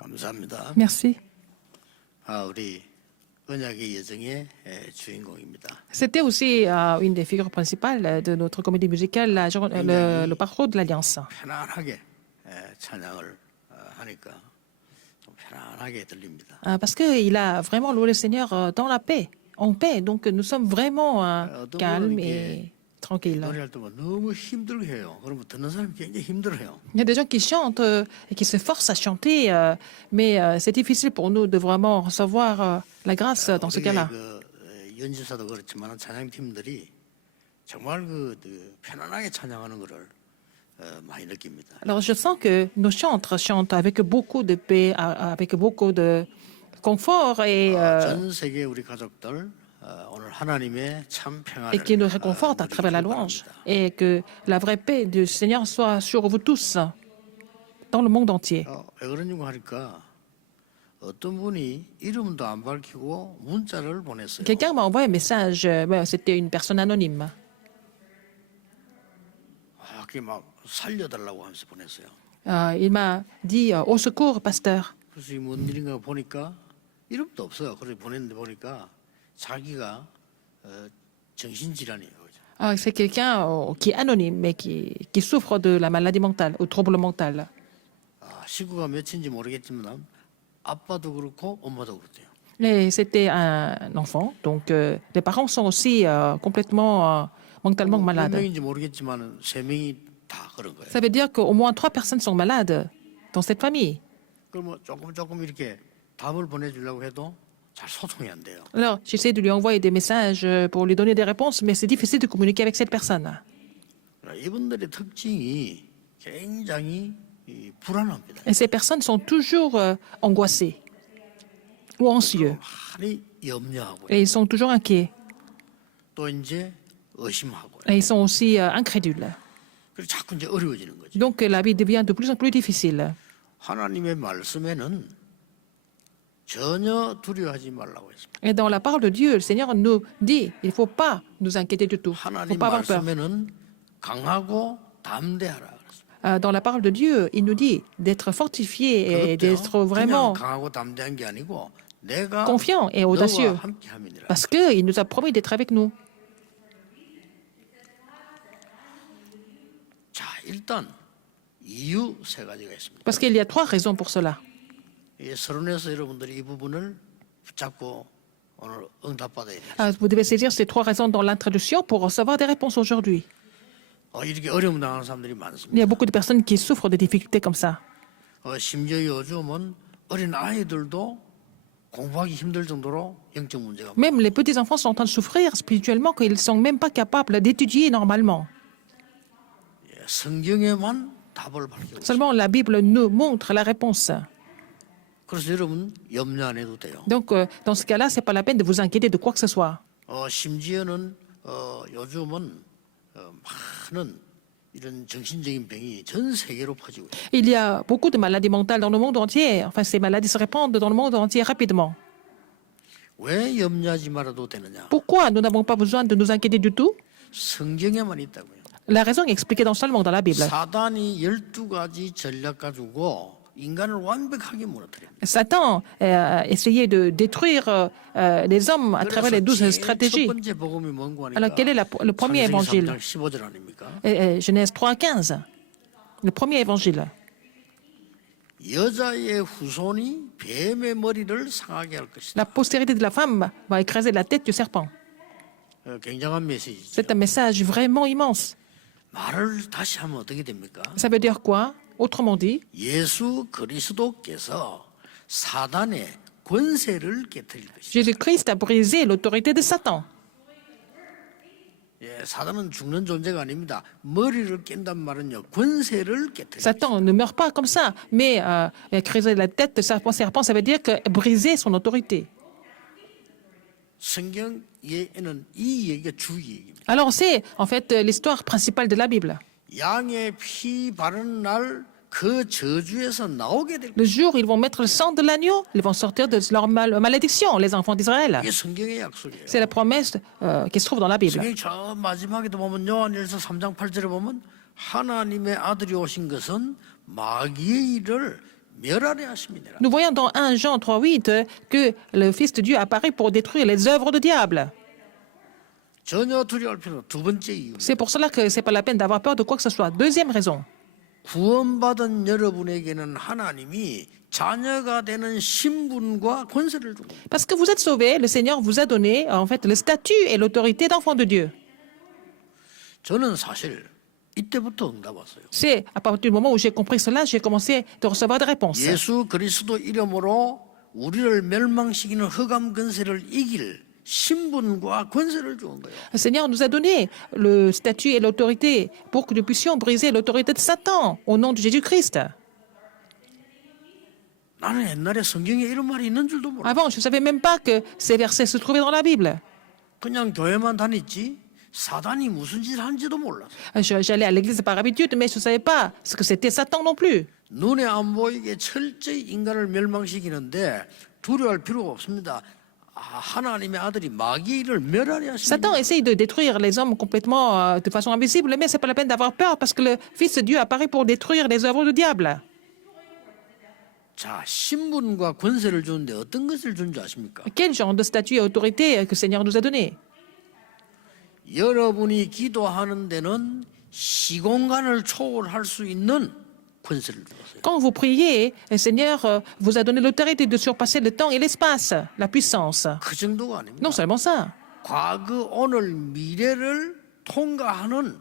감사합니다. Merci. 우리 언약의 여정의 주인공입니다. C'était aussi une des figures principales de notre comédie musicale, le parcours de l'Alliance. 편안하게 찬양을 하니까 좀 편안하게 들립니다. Parce qu'il a vraiment loué le Seigneur dans la paix, en paix. Donc nous sommes vraiment calmes et tranquilles. 노래할 때만 너무 힘들게 해요. 그러면 듣는 사람이 굉장히 힘들어요. Il y a des gens qui chantent et qui se forcent à chanter, mais c'est difficile pour nous de vraiment recevoir la grâce dans ce cas-là. 연주사도 그렇지만 찬양팀들이 정말 편안하게 찬양하는 것을 많이 느낍니다. Alors je sens que nos chantres chantent avec beaucoup de paix, avec beaucoup de confort 전 세계 우리 가족들 오늘 하나님의 참 평안을 et qui nous réconfortent à travers la louange. Et que la vraie paix du Seigneur soit sur vous tous, dans le monde entier. 왜 그러냐고 하니까 어떤 분이 이름도 안 밝히고 문자를 보냈어요. Quelqu'un m'a envoyé un message, c'était une personne anonyme. 그게 막 살려달라고 하면서 보냈어요. Il m'a dit au secours, pasteur. 그래서 이게 뭔 일인가 보니까 이름도 없어요. 그래서 보냈는데 보니까 자기가 정신질환이에요. C'est quelqu'un qui est anonyme, mais qui souffre de la maladie mentale, ou trouble mental. 식구가 몇인지 모르겠지만 아빠도 그렇고 엄마도 그렇대요. Et c'était un enfant, donc les parents sont aussi complètement mentalement 몇 malades. 명인지 모르겠지만 세 명이 다 그런 거예요. Ça veut dire qu'au moins 3 personnes sont malades dans cette famille. 그러면 조금 이렇게 답을 보내주려고 해도 잘 소통이 안 돼요. Alors, j'essaie de lui envoyer des messages pour lui donner des réponses, mais c'est difficile de communiquer avec cette personne. 이분들의 특징이 굉장히 불안합니다. Et ces personnes sont toujours angoissées ou anxieux. 많이 염려하고 Et ils sont toujours inquiets. 또 이제 의심하고 Et ils sont aussi incrédules. 그래서 자꾸 이제 어려워지는 거죠. Donc, la vie devient de plus en plus difficile. 하나님의 말씀에는 전혀 두려워하지 말라고 했습니다. Et dans la parole de Dieu, le Seigneur nous dit, il ne faut pas nous inquiéter du tout. Il ne faut 하나님 pas avoir peur. 말씀에는 강하고 담대하라 그랬습니다. Dans la parole de Dieu, il nous dit d'être fortifié et d'être 그냥 vraiment 강하고 담대한 게 아니고 내가 confiant et audacieux. 너와 함께함이니라. Parce qu'il nous a promis d'être avec nous. 자, 일단 이유 세 가지가 있습니다. Parce qu'il y a 3 raisons pour cela. 서론에서 여러분들이 이 부분을 붙잡고 오늘 응답받아야 돼요. Vous devez saisir ces 3 raisons dans l'introduction pour recevoir des réponses aujourd'hui. 이렇게 어려움 당하는 사람들이 Il y 많습니다. a beaucoup de personnes qui souffrent de difficultés comme ça. 심지어 요즘은 어린 아이들도 공부하기 힘들 정도로 영적 문제가 많아요. Même les petits-enfants sont en train de souffrir spirituellement qu'ils ne sont même pas capables d'étudier normalement. 성경에만 답을 밝히고 있어요. Seulement la Bible nous montre la réponse. 그래서 여러분 염려 안 해도 돼요. Donc dans ce cas-là, ce n'est pas la peine de vous inquiéter de quoi que ce soit. 심지어는 요즘은 많은 이런 정신적인 병이 전 세계로 퍼지고 있어요. Il y a beaucoup de maladies mentales dans le monde entier. Enfin, ces maladies se répandent dans le monde entier rapidement. 왜 염려하지 말아도 되느냐? Pourquoi nous n'avons pas besoin de nous inquiéter du tout? 성경에만 있다고요. La raison est expliquée seulement dans la Bible. 사단이 12가지 전략 가지고 인간을 완벽하게 무너뜨립니다. Satan a essayé de détruire les hommes à travers les 12 stratégies. 첫 번째 복음이 뭔고 하니까 Alors, quel est le premier évangile? 3장 15절 아닙니까? Genèse 3,15. Le premier évangile. 여자의 후손이 뱀의 머리를 상하게 할 것이다. La postérité de la femme va écraser la tête du serpent. 굉장한 메시지죠. C'est un message vraiment immense. 말을 다시 하면 어떻게 됩니까? Ça veut dire quoi? Autrement dit, 예수 그리스도께서 사단의 권세를 깨뜨릴 것이다. Jésus-Christ a brisé l'autorité de Satan. 사단은 죽는 존재가 아닙니다. 머리를 깬단 말은요, 권세를 깨뜨릴 것이다. Satan ne meurt pas comme ça, mais écraser la tête de serpent, ça veut dire que briser son autorité. 성경에는 이 얘기가 주 얘기입니다. Alors c'est en fait l'histoire principale de la Bible. 양의 피 바르는 날 그 저주에서 나오게 될 Le jour où ils vont mettre le sang de l'agneau, ils vont sortir de leur malédiction, les enfants d'Israël. 이게 성경의 약속이에요. C'est la promesse qui se trouve dans la Bible. 성경 저 마지막에도 보면 요한일서 3장 8절에 보면 하나님의 아들이 오신 것은 마귀의 일을 멸하려 하심이니라. Nous voyons dans 1 Jean 3,8 que le Fils de Dieu apparaît pour détruire les œuvres du diable. 전혀 두려워할 필요 두 번째 이유. C'est pour cela que ce n'est pas la peine d'avoir peur de quoi que ce soit. Deuxième raison. 구원받은 여러분에게는 하나님이 자녀가 되는 신분과 권세를 주고 Parce que vous êtes sauvés, le Seigneur vous a donné en fait le statut et l'autorité d'enfant de Dieu. 저는 사실 이때부터 응답 왔어요. C'est à partir du moment où j'ai compris cela, j'ai commencé à recevoir des réponses. 예수 그리스도 이름으로 우리를 멸망시키는 흑암 권세를 이길 신분과 권세를 주은 거예요. Le Seigneur nous a donné le statut et l'autorité pour que nous puissions briser l'autorité de Satan au nom de Jésus-Christ. 나는 옛날에 성경에 이런 말이 있는 줄도 몰라. Avant, je ne savais même pas que ces versets se trouvaient dans la Bible. 그냥 교회만 다녔지 사단이 무슨 짓을 하는지도 몰랐어. J'allais à l'église par habitude, mais je ne savais pas ce que c'était Satan non plus. 눈에 안 보이게 철저히 인간을 멸망시키는데 두려워할 필요가 없습니다. 하나님의 아들이 마귀를 멸하려 Satan 하십니다. essaye de détruire les hommes complètement de façon invisible, mais ce n'est pas la peine d'avoir peur parce que le Fils de Dieu apparaît pour détruire les œuvres du diable. 자, 신분과 권세를 주는데 어떤 것을 준 줄 아십니까? Quel genre de statut et autorité que le Seigneur nous a donné? 여러분이 기도하는 데는 시공간을 초월할 수 있는 권세를 주었어요. Quand vous priez, le Seigneur vous a donné l'autorité de surpasser le temps et l'espace, la puissance. 그 정도가 아닙니다. Non seulement ça. 과거, 오늘, 미래를 통과하는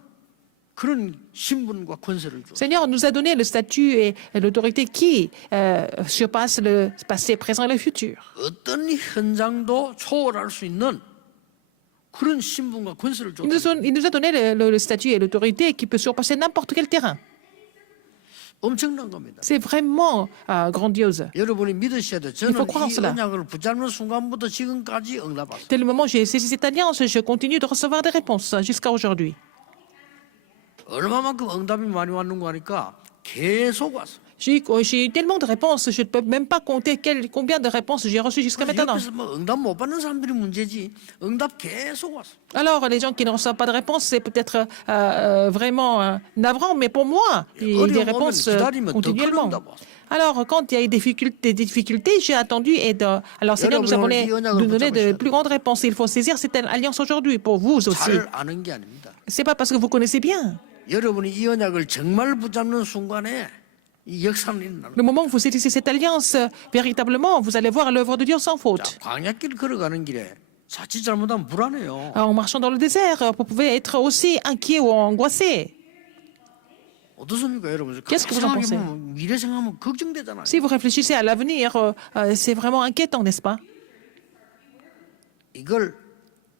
그런 신분과 권세를 Le 주었어요. Seigneur nous a donné le statut et l'autorité qui surpasse le passé, présent et le futur. 어떤 현장도 초월할 수 있는 그런 신분과 권세를 줬어요. Il nous a donné le statut et l'autorité qui peut surpasser n'importe quel terrain. 엄청난 겁니다. C'est vraiment grandiose. 여러분이 믿으셔야 돼요. 저는 faut croire 이 cela. 언약을 붙잡는 순간부터 지금까지 응답 왔어요. Dès le moment où j'ai saisi cette alliance, je continue de recevoir des réponses jusqu'à aujourd'hui. 얼마만큼 응답이 많이 왔는가 하니까 계속 왔어요. J'ai eu tellement de réponses, je ne peux même pas compter combien de réponses j'ai reçues jusqu'à maintenant. 옆에서 뭐 응답 못 받는 사람들이 문제지 응답 계속 왔어. Alors, les gens qui ne reçoivent pas de réponse, c'est peut-être vraiment navrant, mais pour moi, il y a des réponses continuellement. Alors, quand il y a eu des difficultés, j'ai attendu et alors Seigneur nous a donné de plus grandes réponses. Il faut saisir cette alliance aujourd'hui pour vous aussi. 잘 아는 게 아닙니다. C'est pas parce que vous connaissez bien. 여러분이 이 언약을 정말 붙잡는 순간에 이 역사는 일어나는 Le moment où vous saisissez cette alliance, véritablement, vous allez voir l'œuvre de Dieu sans faute. 자, 광야길 걸어가는 길에 자칫 잘못하면 불안해요. En marchant dans le désert, vous pouvez être aussi inquiet ou angoissé. 어떻습니까, 여러분? Qu'est-ce que vous en pensez? 미래 생각하면 걱정되잖아요. Si vous réfléchissez à l'avenir, c'est vraiment inquiétant, n'est-ce pas? 이걸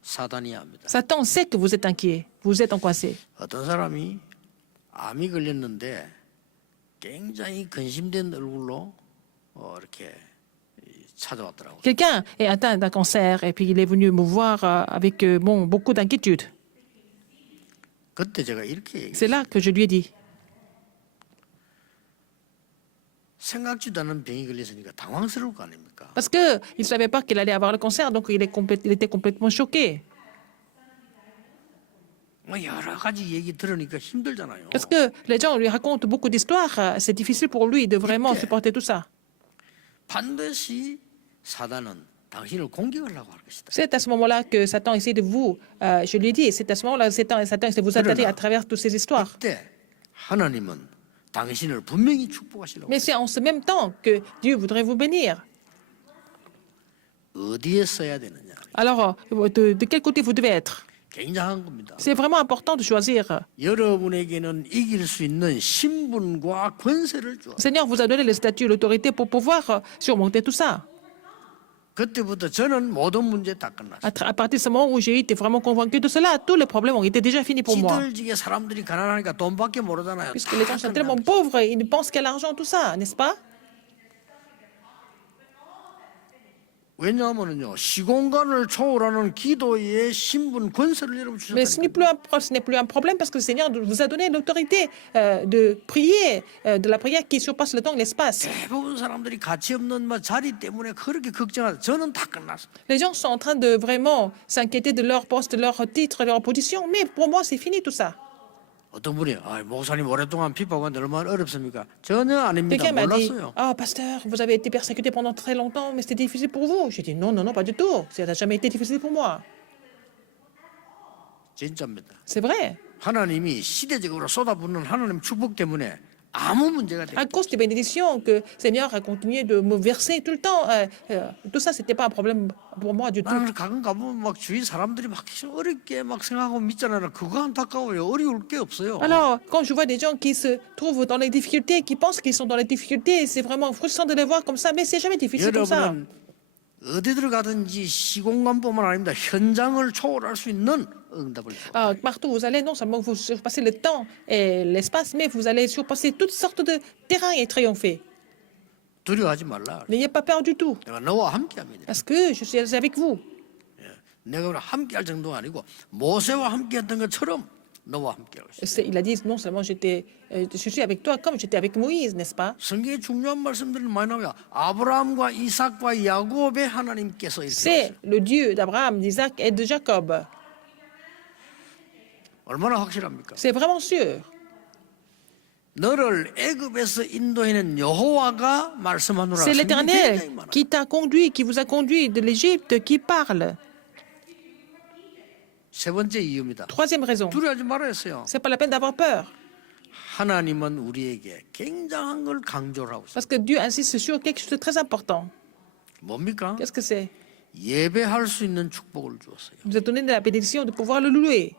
사단이 합니다. Satan sait que vous êtes inquiet, vous êtes angoissé. 어떤 사람이 암이 걸렸는데 굉장히 근심된 얼굴로 이렇게 찾아왔더라고요. Quelqu'un est atteint d'un cancer et puis il est venu me voir avec beaucoup d'inquiétude. 그때 제가 이렇게 얘기했어요. C'est là que je lui ai dit. 생각지도 않은 병이 걸렸으니까 당황스러울 거 아닙니까? Parce qu'il ne savait pas qu'il allait avoir le cancer, donc il était complètement choqué. 뭐 여러 가지 얘기 들으니까 힘들잖아요. Parce que les gens lui racontent beaucoup d'histoires, c'est difficile pour lui de vraiment supporter tout ça. 반드시 사단은 당신을 공격하려고 할 것이다. C'est à ce moment-là que Satan essaie de vous, je lui ai dit, c'est à ce moment-là que Satan essaie de vous attaquer à travers toutes ces histoires. 그때 하나님은 당신을 분명히 축복하시려고. Mais c'est en ce même temps que Dieu voudrait vous bénir. 어디에 써야 되느냐. Alors, de quel côté vous devez être? 굉장한 겁니다. C'est vraiment important de choisir. 여러분에게는 이길 수 있는 신분과 권세를 줘. Le Seigneur vous a donné le statut et l'autorité pour pouvoir surmonter tout ça. 그때부터 저는 모든 문제 다 끝났어요. À partir de ce moment où j'ai été vraiment convaincu de cela, tous les problèmes ont été déjà finis pour moi. 지들지게 사람들이 가난하니까 돈밖에 모르잖아요. Puisque les gens sont tellement pauvres, ils ne pensent qu'à l'argent, tout ça, n'est-ce pas? 왜냐하면요 시공간을 초월하는 기도의 신분 권세를 여러분 Mais ce n'est 주셨다니까. plus un problème parce que le Seigneur vous a donné l'autorité de prier, de la prière qui surpasse le temps et l'espace. 대부분 사람들이 가치 없는 자리 때문에 그렇게 걱정하죠. 저는 다 끝났어요. Les gens sont en train de vraiment s'inquiéter de leur poste, de leur titre, de leur position, mais pour moi, c'est fini tout ça. 어떤 분이 목사님 오랫동안 핍박하는데 얼마나 어렵습니까? 전혀 아닙니다. Quelqu'un m'a dit, 몰랐어요. ah, pasteur, vous avez été persécuté pendant très longtemps, mais c'était difficile pour vous. J'ai dit, non, non, non, pas du tout. Ça n'a jamais été difficile pour moi. 진짜입니다. C'est vrai. 하나님이 시대적으로 쏟아붓는 하나님 축복 때문에 아무 문제가 À cause des bénédictions que le Seigneur a continué de me verser tout le temps, tout ça, c'était pas un problème pour moi du tout. 나는 가끔 가보면 막 주위 사람들이 막 어렵게 막 생각하고 믿잖아요. 그거 안타까워요. 어려울 게 없어요. Alors, quand je vois des gens qui se trouvent dans les difficultés, qui pensent qu'ils sont dans les difficultés, c'est vraiment frustrant de les voir comme ça, mais c'est jamais difficile comme ça. 여러분은 어디 들어가든지 시공간뿐만 아닙니다. 현장을 초월할 수 있는 응답을 줘. Partout où vous allez, non seulement vous surpassez le temps et l'espace, mais vous allez surpasser toutes sortes de terrains et triompher. 두려워하지 말라. N'ayez pas peur du tout, 내가 너와 함께합니다. parce que je suis avec vous. 내가 함께할 정도가 아니고 모세와 함께했던 것처럼 너와 함께하고 있어. Il a dit, non seulement je suis avec toi comme j'étais avec Moïse, n'est-ce pas? 성경에 중요한 말씀들이 많이 나와요. 아브라함과 이삭과 야곱의 하나님께서 이렇게 C'est le Dieu d'Abraham, d'Isaac et de Jacob. 얼마나 확실합니까? C'est vraiment sûr. 너를 애굽에서 인도해낸 여호와가 말씀하노라. C'est 성경이 굉장히 l'Éternel 많아요. qui t'a conduit, qui vous a conduit de l'Égypte, qui parle. 세 번째 이유입니다. Troisième raison, 두려워하지 말아야겠어요. c'est pas la peine d'avoir peur, 하나님은 우리에게 굉장한 걸 강조를 하고 있어요. parce que Dieu insiste sur quelque chose de très important. 뭡니까? Qu'est-ce que c'est? 예배할 수 있는 축복을 주었어요. Il nous a donné la bénédiction de pouvoir le louer.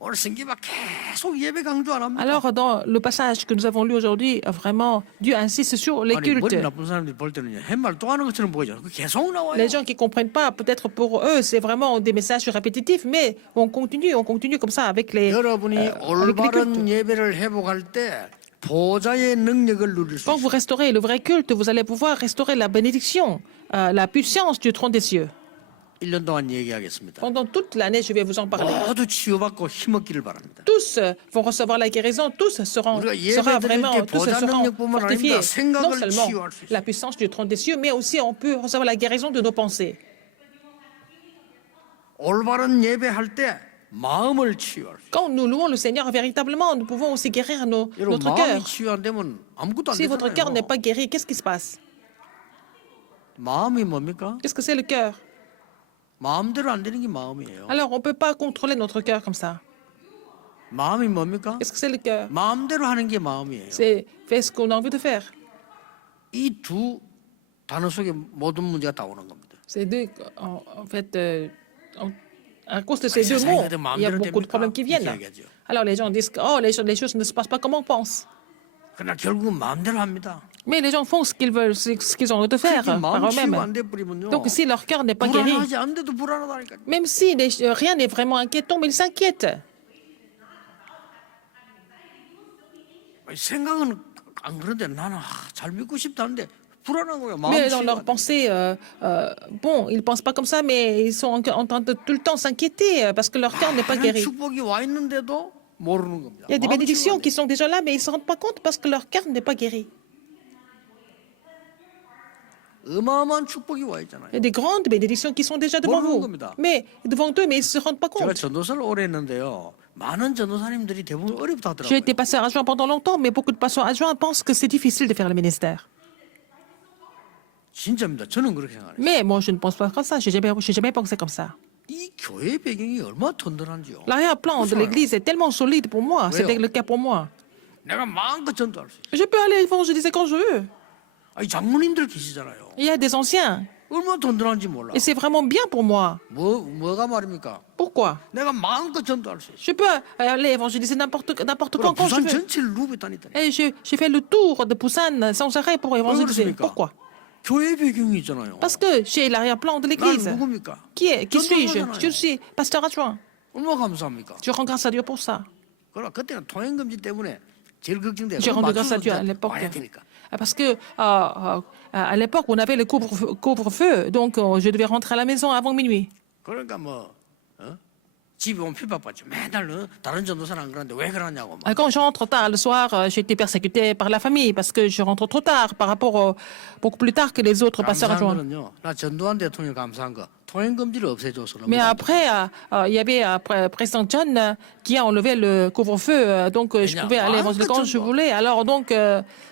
오늘 성경이 계속 예배 강조 안 합니다. Alors, dans le passage que nous avons lu aujourd'hui, vraiment, Dieu insiste sur les 아니 머리 cultes. 나쁜 사람들이 볼 때는 햇말 또 하는 것처럼 보이죠. 그 계속 나와요. Les gens qui ne comprennent pas, peut-être pour eux, c'est vraiment des messages répétitifs, mais on continue comme ça avec les, 여러분이 avec les cultes. 올바른 예배를 회복할 때 보좌의 능력을 누릴 수 Quand vous 있어요. restaurez le vrai culte, vous allez pouvoir restaurer la bénédiction, la puissance du trône des cieux. 1년 동안 얘기하겠습니다. Pendant toute l'année, je vais vous en parler. 모두 치유받고 힘없기를 바랍니다. Tous vont recevoir la guérison, tous seront fortifiés. Non seulement la puissance du trône des cieux, mais aussi on peut recevoir la guérison de nos pensées. 올바른 예배할 때 마음을 치유할 수 있어요. Quand nous louons le Seigneur véritablement, nous pouvons aussi guérir 여러분 notre 마음이 cœur. 치유 안 되면 아무것도 안 Si votre cœur n'est 되잖아요. pas guéri, qu'est-ce qui se passe? 마음이 뭡니까? Qu'est-ce que c'est le cœur? 마음대로 안 되는 게 마음이에요. Alors, on ne peut pas contrôler notre cœur comme ça. 마음이 뭡니까? Qu'est-ce que c'est le cœur? 마음대로 하는 게 마음이에요. C'est faire ce qu'on a envie de faire. 이 두 단어 속에 모든 문제가 다 오는 겁니다. C'est deux, en fait, à cause de ces deux mots, il y a beaucoup de problèmes qui viennent. Alors, les gens disent que oh, les choses ne se passent pas comme on pense. 그러나 결국은 마음대로 합니다. Mais les gens font ce qu'ils veulent, ce qu'ils ont envie de faire 그렇게 par 마음 치유가 eux-mêmes. 안 돼버리면요. Donc, si leur cœur n'est pas guéri, 불안하지 않는데도 불안하다니까. même si rien n'est vraiment inquiétant, mais ils s'inquiètent. 생각은 안 그런데 나는 잘 믿고 싶다는데 불안한 거예요. 마음 Mais dans 치유가 leur 안 돼. pensée, bon, ils ne pensent pas comme ça, mais ils sont en train de tout le temps s'inquiéter parce que leur cœur n'est pas 많은 guéri. 축복이 와 있는데도 모르는 겁니다. Il y a des 마음 bénédictions 치유가 qui sont déjà là, mais ils ne se rendent pas compte parce que leur cœur n'est pas guéri. 안 돼. 어마어마한 축복이 와 있잖아요. Il y a des grandes bénédictions qui sont déjà devant vous. Mais devant eux, mais ils ne se rendent pas 제가 compte. 전도사를 오래 했는데요. 많은 전도사님들이 대부분 어렵다 J'ai été 하더라고요. pasteur adjoint pendant longtemps, mais beaucoup de pasteurs adjoints pensent que c'est difficile de faire le ministère. 진짜입니다. 저는 그렇게 생각해요. Mais moi, je ne pense pas comme ça. Je n'ai jamais pensé comme ça. 이 교회 배경이 얼마나 든든한지요. L'arrière-plan de l'Église est tellement solide pour moi. C'était le cas pour moi. 내가 마음껏 전도할 수 있어요. Je peux aller évangéliser quand je veux. 아니 장모님들 계시잖아요. Il y a des anciens. 얼마나 든든한지 몰라. Et c'est vraiment bien pour moi. 뭐가 말입니까? Pourquoi? 내가 마음껏 전도할 수 있어요. Je peux aller évangéliser n'importe 그럼 quand je 부산 veux. 전체를 누비고 다니다니. Et j'ai fait le tour de Busan sans arrêt pour évangéliser. 그렇습니까? Pourquoi? 교회 배경이 있잖아요. Parce que j'ai l'arrière-plan de 난 l'Église. 누굽니까? Qui suis-je? 전도사잖아요. Je suis pasteur adjoint. 얼마나 감사합니까? Je rends grâce à Dieu pour ça. 그러나 그때는 통행금지 때문에 제일 걱정돼요. J'ai rendu grâce à Dieu à l'époque. 와야 되니까. Parce que à l'époque, on avait le couvre-feu, donc je devais rentrer à la maison avant minuit. 그러니까 뭐 집에 오면 핍박받죠. 맨날 다른 전도사는 안 그러는데 왜 그러냐고. 막. Quand je rentre tard le soir, j'ai été persécuté par la famille parce que je rentre trop tard par rapport beaucoup plus tard que les autres pasteurs 감사한 adjoints. 거는요. 나 전두환 대통령 감사한 거. 통행 금지를 없애줘서. Mais après, il y avait président John qui a enlevé le couvre-feu, donc je pouvais aller évangéliser quand je voulais. Alors donc,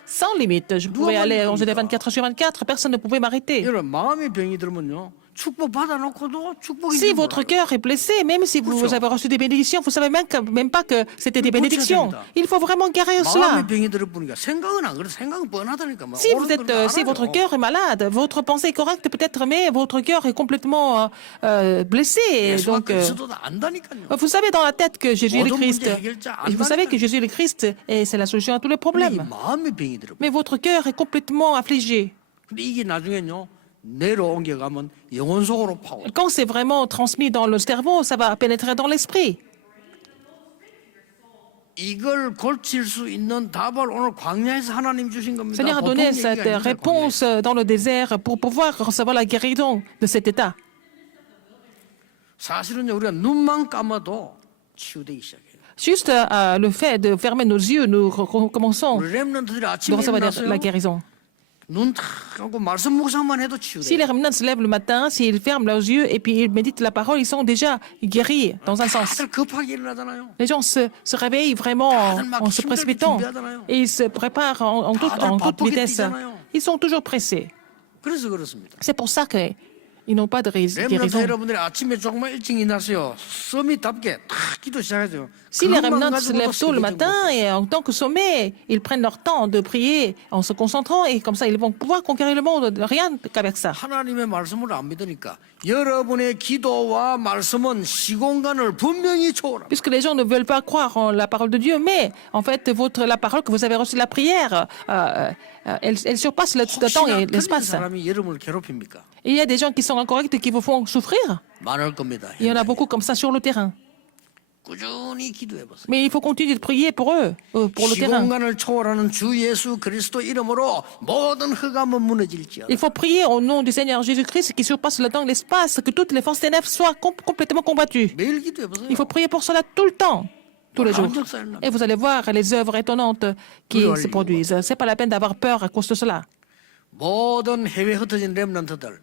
sans limite, je pouvais aller évangéliser 24 heures sur 24, personne ne pouvait m'arrêter. 여러분 마음의 병이 들면요. 축복 받아놓고도 축복이 Si votre cœur est blessé, même si vous avez reçu des bénédictions, vous savez même pas que c'était des bénédictions. Il faut vraiment guérir cela. 마음의 병이 들어보니까 생각은 안 그래. 생각은 뻔하다니까. Si vous êtes, si votre cœur est malade, votre pensée est correcte peut-être, mais votre cœur est complètement blessé. Donc, vous savez dans la tête que Jésus est le Christ. Et vous savez que Jésus est le Christ et c'est la solution à tous les problèmes. Mais votre cœur est complètement affligé. 근데 이게 나중에는요. 뇌로 옮겨가면 영혼 속으로 파고. Quand c'est vraiment transmis dans le cerveau, ça va pénétrer dans l'esprit. 이걸 고칠 수 있는 답을 오늘 광야에서 하나님 주신 겁니다. Seigneur a donné cette réponse dans le désert pour pouvoir recevoir la guérison de cet état. 사실은요, 우리가 눈만 감아도 치유되기 시작해요. Juste le fait de fermer nos yeux, nous commençons 우리 렘넌트들이 de 아침에 recevoir 일어나서요. la guérison. 눈 탁 감고 말씀 묵상만 해도 Si 치유돼요. les remnants se lèvent le matin, s'ils ferment leurs yeux et puis ils méditent la parole, ils sont déjà guéris dans un sens. 다들 급하게 일어나잖아요. Les gens se réveillent vraiment en se précipitant et ils se préparent en toute vitesse. Ils sont toujours pressés. 그래서 그렇습니다. C'est pour ça qu'ils n'ont pas de 렘넌트 guérison. 여러분들이 아침에 조금만 일찍 일어나세요. 썸이답게 탁 기도 시작하죠. Si les remnants se lèvent tôt le matin et en tant que sommet, ils prennent leur temps de prier en se concentrant et comme ça ils vont pouvoir conquérir le monde, rien qu'avec ça. 하나님의 말씀을 안 믿으니까 여러분의 기도와 말씀은 시공간을 분명히 초월합니다. Puisque les gens ne veulent pas croire en la parole de Dieu, mais en fait, la parole que vous avez reçue, la prière, elle surpasse le temps et 틀린 l'espace. 사람이 여러분을 괴롭힙니까? Il y a des gens qui sont incorrects et qui vous font souffrir. 많을 겁니다. Il y en a beaucoup comme ça sur le terrain. 꾸준히 기도해 보세요. Mais il faut continuer de prier pour eux, pour le terrain. 시공간을 초월하는 주 예수 그리스도 이름으로 모든 흑암은 무너질지어다. Il faut prier au nom du Seigneur Jésus-Christ qui surpasse le temps et l'espace, que toutes les forces ténèbres soient complètement combattues. 매일 기도해 보세요. Il faut prier pour cela tout le temps, tous les jours. Et vous allez voir les œuvres étonnantes qui se produisent. C'est pas la peine d'avoir peur à cause de cela. 모든 해외 흩어진 렘넌트들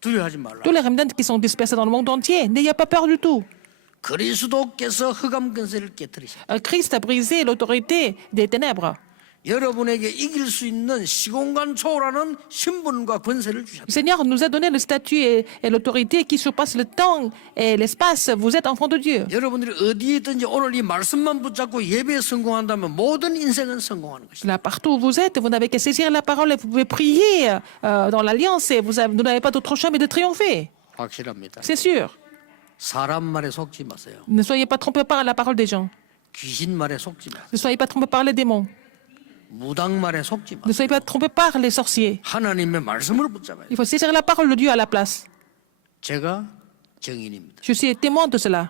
두려워하지 말라. Tous les remnants qui sont dispersés dans le monde entier, n'ayez pas peur du tout. 그리스도께서 흑암 근세를 깨뜨리셨다. Christ a brisé l'autorité des ténèbres. 여러분에게 이길 수 있는 시공간 초월하는 신분과 권세를 주셨다. Le Seigneur nous a donné le statut et l'autorité qui surpasse le temps et l'espace. Vous êtes enfants de Dieu. 여러분들이 어디에 있든지 오늘 이 말씀만 붙잡고 예배에 성공한다면 모든 인생은 성공하는 것이다. Là, partout où vous êtes, vous n'avez qu'à saisir la parole et vous pouvez prier dans l'alliance et vous n'avez pas d'autre choix mais de triompher. 확실합니다. C'est sûr. 사람 말에 속지 마세요. Ne soyez pas trompés par la parole des gens. 귀신 말에 속지 마세요. Ne soyez pas trompés par les démons. 무당 말에 속지 Ne 마세요. soyez pas trompés par les sorciers. 하나님의 말씀을 붙잡아야 돼요. Il faut saisir la parole de Dieu à la place. 제가 증인입니다. Je suis témoin de cela.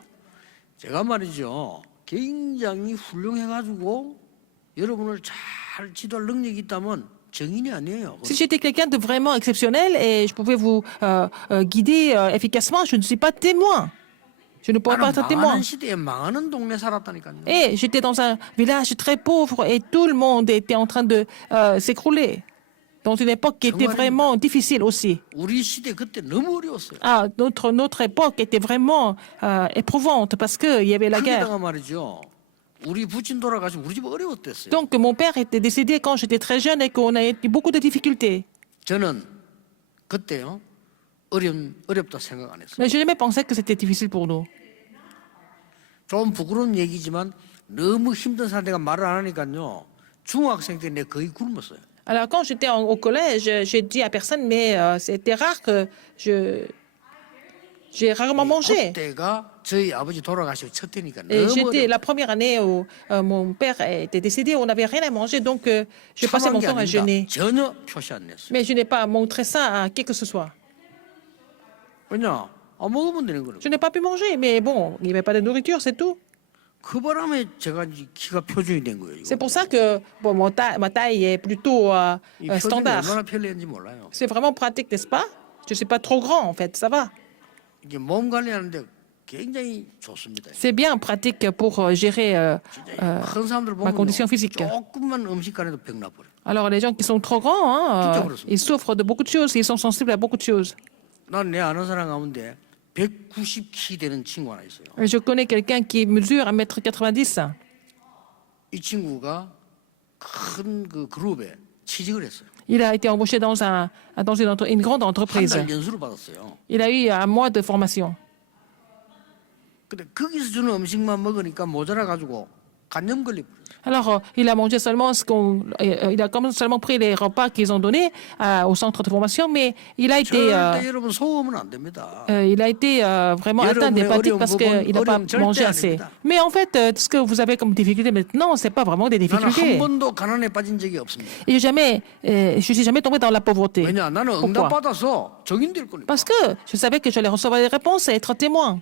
제가 말이죠. 굉장히 훌륭해가지고 여러분을 잘 지도할 능력이 있다면 증인이 아니에요. Si j'étais quelqu'un de vraiment exceptionnel et je pouvais vous guider efficacement, je ne suis pas témoin. Je ne pourrais pas 나는 être témoin. 망하는 시대에 망하는 동네 살았다니까요. Et j'étais dans un village très pauvre et tout le monde était en train de s'écrouler. Dans une époque qui était vraiment difficile aussi. 우리 시대 그때 너무 어려웠어요. Ah, notre époque était vraiment éprouvante parce qu'il y avait la guerre. 거기다가 말이죠. 우리 부친 돌아가시면 우리 집 어려웠댔어요. Donc mon père était décédé quand j'étais très jeune et qu'on a eu beaucoup de difficultés. 저는 그때요. 어렵다 생각 안 했어요. Mais je n'ai jamais pensé que c'était difficile pour nous. 좀 부끄러운 얘기지만 너무 힘든 사람들가 말을 안 하니까요. 중학생 때 내가 거의 굶었어요. Alors quand j'étais au collège, j'ai dit à personne, mais c'était rare que j'ai rarement mangé. 그때가 저희 아버지 돌아가시고 첫 때니까 Et 너무 j'étais 어려워. la première année où mon père était décédé, on n'avait rien à manger, donc je passais 참한 mon 게 temps à 아닙니다. jeûner. 전혀 표시 안 냈어요. Mais je n'ai pas montré ça à qui que ce soit. 왜냐? 먹으면 되는 거예요. Je n'ai pas pu manger, mais bon, il n'y avait pas de nourriture, c'est tout. 그 바람에 제가 이제 키가 표준이 된 거예요. C'est pour ça que bon, ma taille est plutôt 이 표준이 standard. 얼마나 편리한지 몰라요. C'est vraiment pratique, n'est-ce pas? Je ne suis pas trop grand, en fait, ça va. 이게 몸 관리하는데 굉장히 좋습니다. C'est bien pratique pour gérer 큰 사람들 ma 보면 condition physique. 조금만 음식간에도 병나 버려. Alors les gens qui sont trop grands, hein, Tout à fait. ils souffrent de beaucoup de choses, ils sont sensibles à beaucoup de choses. 난 내 아는 사람 가운데 190키 되는 친구 하나 있어요. Je connais quelqu'un qui mesure 1m90. 이 친구가 큰 그 그룹에 취직을 했어요. Il a été embauché dans une grande 한 entreprise. 달 연수를 받았어요. Il a eu un mois de formation. 근데 거기서 주는 음식만 먹으니까 모자라 가지고 간염 걸려 버렸어요. Alors, il a mangé seulement il a quand même seulement pris les repas qu'ils ont donnés au centre de formation, mais il a été, 절대 여러분 소음은 안 됩니다. vraiment atteint d'hépatite parce qu'il n'a pas mangé assez. Mais en fait, ce que vous avez comme difficulté maintenant, c'est pas vraiment des 나는 한 difficultés. 번도 가난에 빠진 적이 없습니다. Et je suis jamais tombé dans la pauvreté. 왜냐? 나는 응답 받아서 적인될 거니까. Parce que je savais que j'allais recevoir des réponses et être témoin.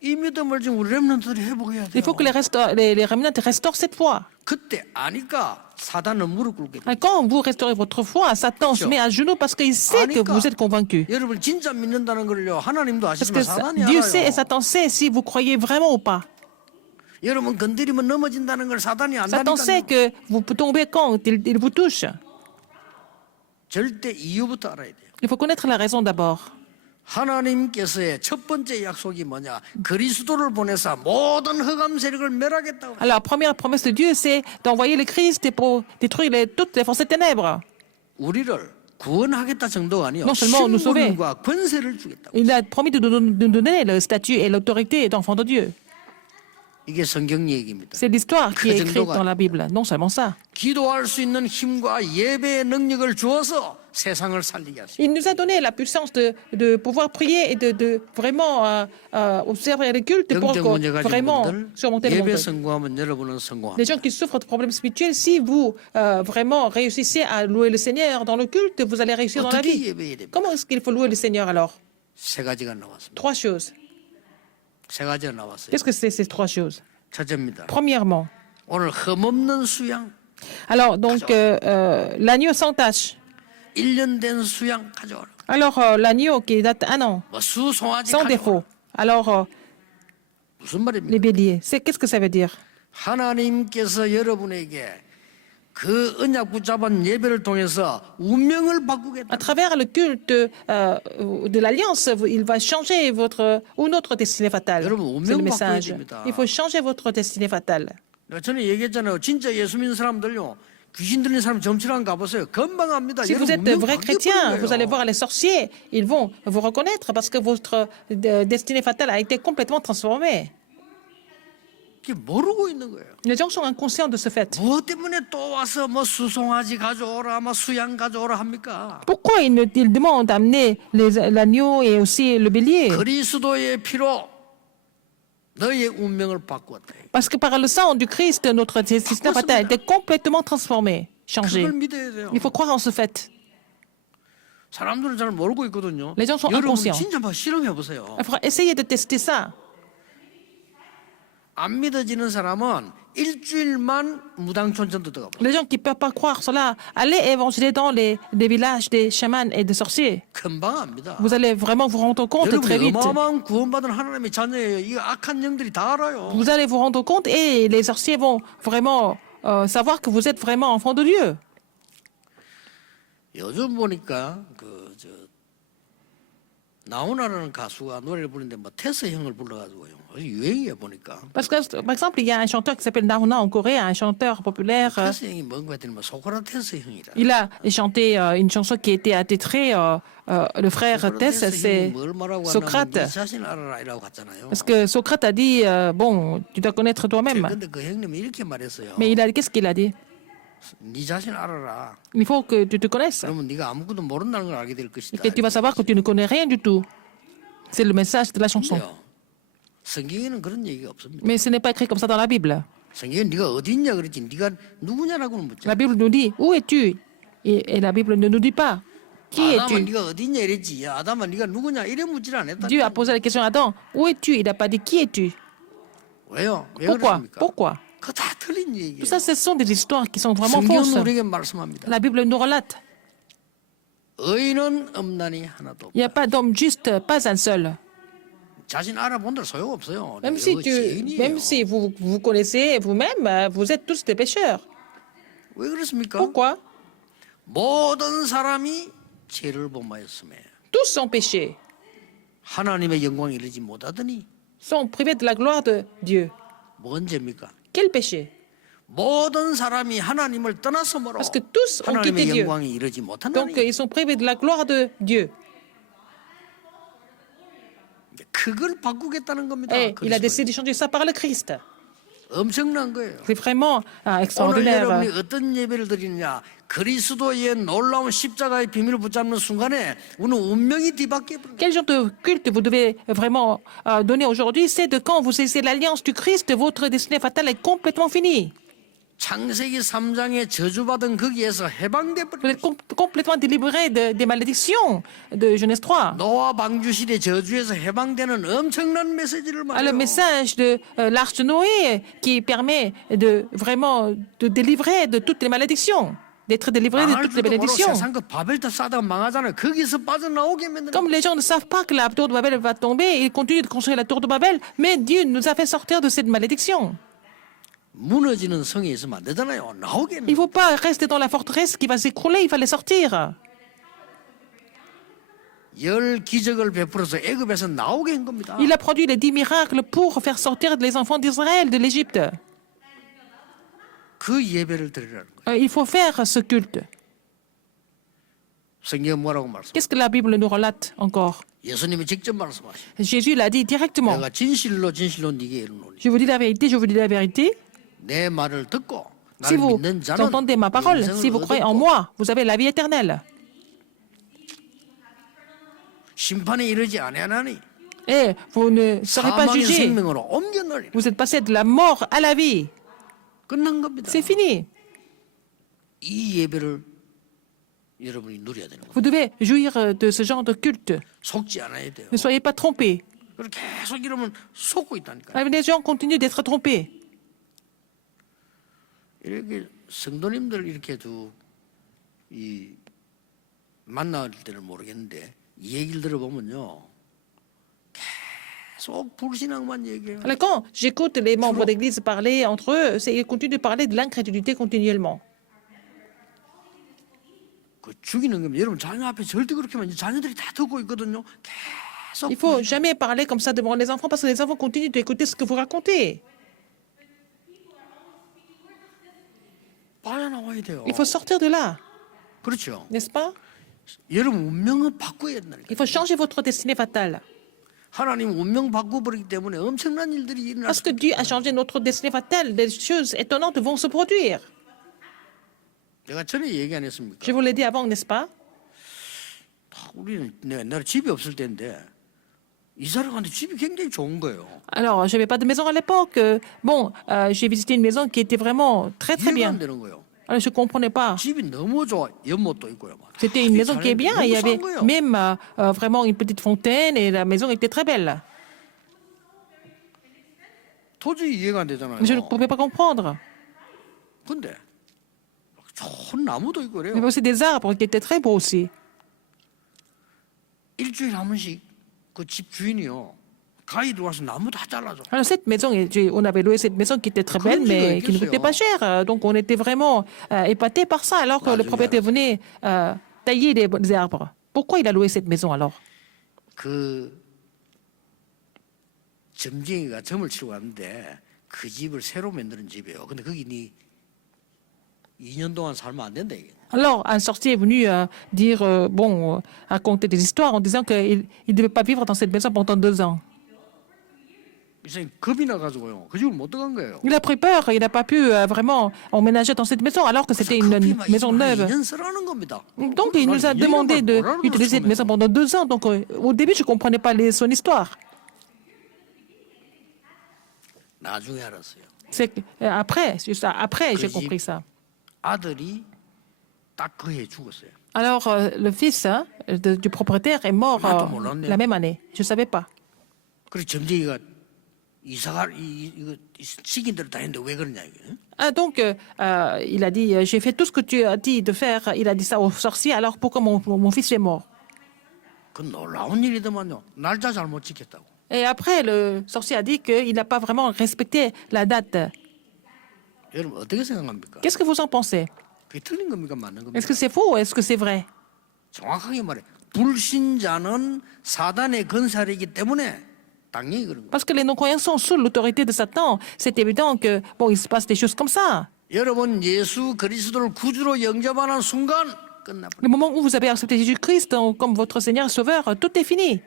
이 믿음을 지금 우리 렘넌트들이 회복해야 돼요. Il faut que les remnants restaurent cette foi. 그때 아니까 사단은 무릎 꿇게 돼. Quand vous restaurez votre foi, Satan se met à genoux parce qu'il sait que vous êtes convaincu. 여러분 진짜 믿는다는 걸요. 하나님도 Parce 아시지만 que 사단이 Dieu sait et 알아요. Satan sait si vous croyez vraiment ou pas. 여러분 건드리면 넘어진다는 걸 사단이 Satan sait 안다니까요. que vous tombez quand il vous touche. 절대 이유부터 알아야 돼요. Il faut connaître la raison d'abord. 하나님께서의 첫 번째 약속이 뭐냐? 그리스도를 보내사 모든 흑암 세력을 멸하겠다고. Alors, la première promesse de Dieu, c'est d'envoyer le Christ et pour détruire toutes les forces des ténèbres. 우리를 구원하겠다 정도가 아니요. Non seulement nous sauver. 신분과 권세를 주겠다고. Il a promis de nous donner le statut et l'autorité d'enfant de Dieu. 이게 성경 얘기입니다. C'est l'histoire qui est 그 écrite 정도가 dans la Bible. Non seulement ça. 기도할 수 있는 힘과 예배의 능력을 주어서 세상을 살리게 하시고 Il nous a donné la puissance de pouvoir prier et de vraiment observer les cultes pour 영적 문제 가진 vraiment 분들 surmonter le 예배 monde. 성공하면 여러분은 성공합니다. Les gens qui souffrent de problèmes spirituels, si vous vraiment réussissez à louer le Seigneur dans le culte, vous allez réussir dans la 어떻게 vie. 예배해야 됩니까? Comment est-ce qu'il faut louer le Seigneur alors? 세 가지가 나왔습니다. Trois choses. 세 가지가 나왔어요. Qu'est-ce que c'est ces trois choses? 첫째입니다. Premièrement, 오늘 흠없는 수양, alors donc l'agneau sans tache. 1년 된 수양 가져오라. Alors l'agneau qui date un an, 뭐 수송아지 sans 가져오라. défaut. Alors 무슨 말입니까? les béliers, qu'est-ce que ça veut dire? 하나님께서 여러분에게 그 언약 붙잡은 예배를 통해서 운명을 바꾸겠다. À travers le culte de l'alliance, il va changer votre ou notre destinée fatale. 여러분, C'est le 운명 message. 바꿔야 됩니다. Il faut changer votre destinée fatale. 저는 얘기했잖아요. 진짜 예수 믿는 사람들요. 귀신 들린 사람 점치랑 가보세요. 금방 압니다. Si vous êtes 운명 vrai chrétien, 바뀌어버린 vous allez 거예요. voir les sorciers, ils vont vous reconnaître parce que votre destinée fatale a été complètement transformée. 이게 모르고 있는 거예요. Les gens sont inconscients de ce fait. 무엇 때문에 또 와서 뭐 수송아지 가져오라, 뭐 수양 가져오라 합니까? Pourquoi ils demandent d'amener l'agneau et aussi le bélier? 그리스도의 피로 너의 운명을 바꾸었다. Parce que par le sang du Christ, notre destinée fatale a été complètement transformée, changée. 그걸 믿어야 돼요. Il faut croire en ce fait. 사람들은 잘 모르고 있거든요. Les gens sont 여러분 inconscients. 진짜 막 실험해 보세요. Il faudra essayer de tester ça. 안 믿어지는 사람은 일주일만 무당촌 전도 들어가 봐. Les gens qui ne peuvent pas croire cela, allez évangéliser dans les villages des chamans et des sorciers. 금방 압니다. Vous allez vraiment vous rendre compte très 여러분이 vite. 어마어마한 구원받은 하나님의 자녀예요. 이 악한 영들이 다 알아요. Vous allez vous rendre compte et les sorciers vont vraiment savoir que vous êtes vraiment enfant de Dieu. 요즘 보니까 나훈아라는 가수가 노래를 부르는데 뭐 테스 형을 불러가지고요. 유행이에요 보니까. Parce que, par exemple, il y a un chanteur qui s'appelle Naruna en Corée, un chanteur populaire. 테스 형이 뭔가 했더니 뭐 소크라테스 형이라. Il a chanté une chanson qui était attitrée. Le frère Tess, c'est Socrate. 네 자신 알아라라고 갔잖아요. Parce que Socrate a dit, bon, tu dois connaître toi-même. 근데 그 형님이 이렇게 말했어요. Mais qu'est-ce qu'il a dit? 네 자신 알아라. Il faut que tu te connaisses. 그러면 네가 아무것도 모른다는 걸 알게 될 것이다. Et tu vas savoir que tu ne connais rien du tout. C'est le message de la chanson. 근데요, 성경에는 그런 얘기가 없습니다. Mais ce n'est pas écrit comme ça dans la Bible. 성경에 네가 어디 있냐 그랬지. 네가 누구냐라고는 묻죠. La Bible nous dit, où es-tu? Et la Bible ne nous dit pas, qui 아담아 es-tu? 네가 어디 있냐 이랬지. 야, 아담아 네가 누구냐 이래 묻질 않았다. Dieu a posé la question à Adam, où es-tu? Il n'a pas dit, qui es-tu? 왜요? 왜 Pourquoi? 그랬습니까? Pourquoi? 그거 다 틀린 얘기예요. Tout ça, ce sont des histoires qui sont vraiment fausses. 성경은 우리에게 말씀합니다. La Bible nous relate. 의인은 없나니 하나도 Il n'y a pas d'homme juste, pas un seul. 자신 알아본들 소용없어요. Même si, 이거 죄인이에요. même si vous connaissez vous-même, vous êtes tous des pécheurs. 왜 그렇습니까? Pourquoi? 모든 사람이 죄를 범하였음에 Tous sont péchés, 하나님의 영광에 이르지 못하더니 sont privés de la gloire de Dieu. 뭔 죄입니까? Quel péché? 모든 사람이 하나님을 떠났으므로 Parce que tous ont quitté 하나님의 Dieu. 영광에 이르지 Donc, 못하나니 ils sont privés de la gloire de Dieu. 그걸 바꾸겠다는 겁니다. Et il a 그리스도는. décidé de changer ça par le Christ. 엄청난 거예요. C'est vraiment 오늘 extraordinaire. 여러분이 어떤 예배를 드리느냐, 그리스도의 놀라운 십자가의 비밀을 붙잡는 순간에 우리는 운명이 뒤바뀌어 버립니다. Quel genre de culte vous devez vraiment donner aujourd'hui? C'est de quand vous saisissez l'alliance du Christ, votre destinée fatale est complètement finie. 창세기 3장에 저주받은 거기에서 해방돼 Vous 버립니다. êtes complètement délivré des malédictions de Genèse 3. 노아 방주시대 저주에서 해방되는 엄청난 메시지를 Le 말해요. message de l'arche de Noé qui permet de vraiment de délivrer de toutes les malédictions, d'être délivré de 망할 toutes les 줄도 모르고 malédictions. 세상 그 바벨탑 쌓다가 망하잖아요. 거기서 빠져나오게 만드는 Comme les gens ne savent pas que la tour de Babel va tomber, ils continuent de construire la tour de Babel, mais Dieu nous a fait sortir de cette malédiction. 무너지는 성에 있으면 안 되잖아요. 나오게. Il ne faut pas rester dans la forteresse qui va s'écrouler, il fallait sortir. 열 기적을 베풀어서 애굽에서 나오게 한 겁니다. Il a produit les 10 miracles pour faire sortir les enfants d'Israël de l'Égypte. 그 예배를 드리라는 거예요. Il faut faire ce culte. 성경 뭐라고 말씀? Qu'est-ce que la Bible nous relate encore? 예수님이 직접 말씀하시죠. Jésus l'a dit directement. 내가 진실로 진실로 네게 이르노니 Je vous dis la vérité, je vous dis la vérité. 내 말을 듣고 Si 나를 vous 믿는 자는 entendez ma parole, 인생을 si vous croyez en 얻었고 moi, vous avez la vie éternelle. 심판에 이르지 아니하나니 Et vous ne serez pas 사망의 jugés. 생명으로 옮겨놓으리라. Vous êtes passé de la mort à la vie. 끝난 겁니다. C'est fini. 이 예배를 여러분이 누려야 되는 거예요. Vous devez jouir de ce genre de culte. 속지 않아야 돼요. Ne soyez pas trompés. 그리고 계속 이러면 속고 있다니까요. Les gens continuent d'être trompés. 이렇게 성도님들 이렇게도 이 만날 때는 모르겠는데 이 얘기를 들어보면요 계속 불신앙만 얘기해요. Alors, quand j'écoute les membres d'église parler entre eux, ils continuent de parler de l'incrédulité continuellement. 그 죽이는 겁니다. 여러분 자녀 앞에 절대 그렇게 하면 자녀들이 다 듣고 있거든요. 계속 Il faut 불신앙. jamais parler comme ça devant les enfants parce que les enfants continuent d'écouter ce que vous racontez. 빠져나와야 돼요. Il faut sortir de là, 그렇죠. n'est-ce pas? 여러분 운명은 바꿔야 된다니까. Il faut changer votre destinée fatale. 하나님 운명 바꿔버리기 때문에 엄청난 일들이 일어날 Parce 수 que Dieu a changé notre destinée fatale, des choses étonnantes vont se produire. 내가 전에 얘기 안 했습니까? Je vous l'ai dit avant, n'est-ce pas? 우리는 옛날에 집이 없을 때인데 이사를 갔는데 집이 굉장히 좋은 거예요. Alors, je n'avais pas de maison à l'époque. Bon, j'ai visité une maison qui était vraiment très très 이해가 bien. 안 되는 거예요. Alors, je ne comprenais pas. 집이 너무 좋아. 연못도 있고요. 막. C'était une maison qui est bien. Il y avait même vraiment une petite fontaine et la maison était très belle. 도저히 이해가 안 되잖아요. Je ne pouvais pas comprendre. 근데 좋은 나무도 있고 Il y avait 그래요. aussi des arbres qui étaient très beaux aussi. 일주일에 한 번씩 그 집 주인이요. 가이드 와서 나무 다 잘라줘. Alors, cette maison, on avait loué cette maison qui était très belle, mais qui ne coûtait pas cher. Donc, on était vraiment épatés par ça, alors que le propriétaire venait tailler les arbres. Pourquoi il a loué cette maison alors? 그 점쟁이가 점을 치러 갔는데 그 집을 새로 만드는 집이에요. 근데 거기 니 2년 동안 살면 안 된다 이게. Alors, un sorcier est venu dire, raconter des histoires en disant qu'il ne devait pas vivre dans cette maison pendant 2 ans. 이 사람이 겁이 나가지고요. 그 집을 못 들어간 거예요. Il a pris peur, il n'a pas pu vraiment emménager dans cette maison alors que c'était une maison neuve. 2년 쓰라는 겁니다. Donc, il nous a demandé d'utiliser cette maison pendant 2 ans. Donc, au début, je ne comprenais pas son histoire. 나중에 알았어요. C'est après, c'est ça, après, j'ai 집 compris ça. 아들이 딱 그 해에 죽었어요. Alors, le fils du propriétaire est mort la même année. Je ne savais pas. 그래서 점쟁이가 이사가 이거 시킨 대로 다 했는데 왜 그러냐 이게. Ah, donc, il a dit, j'ai fait tout ce que tu as dit de faire. Il a dit ça au sorcier, alors pourquoi mon fils est mort? 그 놀라운 일이더만요. 날짜 잘못 지켰다고. Et après, le sorcier a dit qu'il n'a pas vraiment respecté la date. 여러분 어떻게 생각합니까? Qu'est-ce que vous en pensez? 그게 틀린 겁니까? 맞는 겁니까? Est-ce que c'est faux ou est-ce que c'est vrai? 정확하게 말해. 불신자는 사단의 건살이기 때문에 당연히 그런 거예요. Parce que les non-croyants sont sous l'autorité de Satan. C'est évident que, bon, il se passe des choses comme ça. 여러분 예수 그리스도를 구주로 영접하는 순간 끝나버려. Le moment où vous avez accepté Jésus-Christ comme votre Seigneur et Sauveur, tout est fini.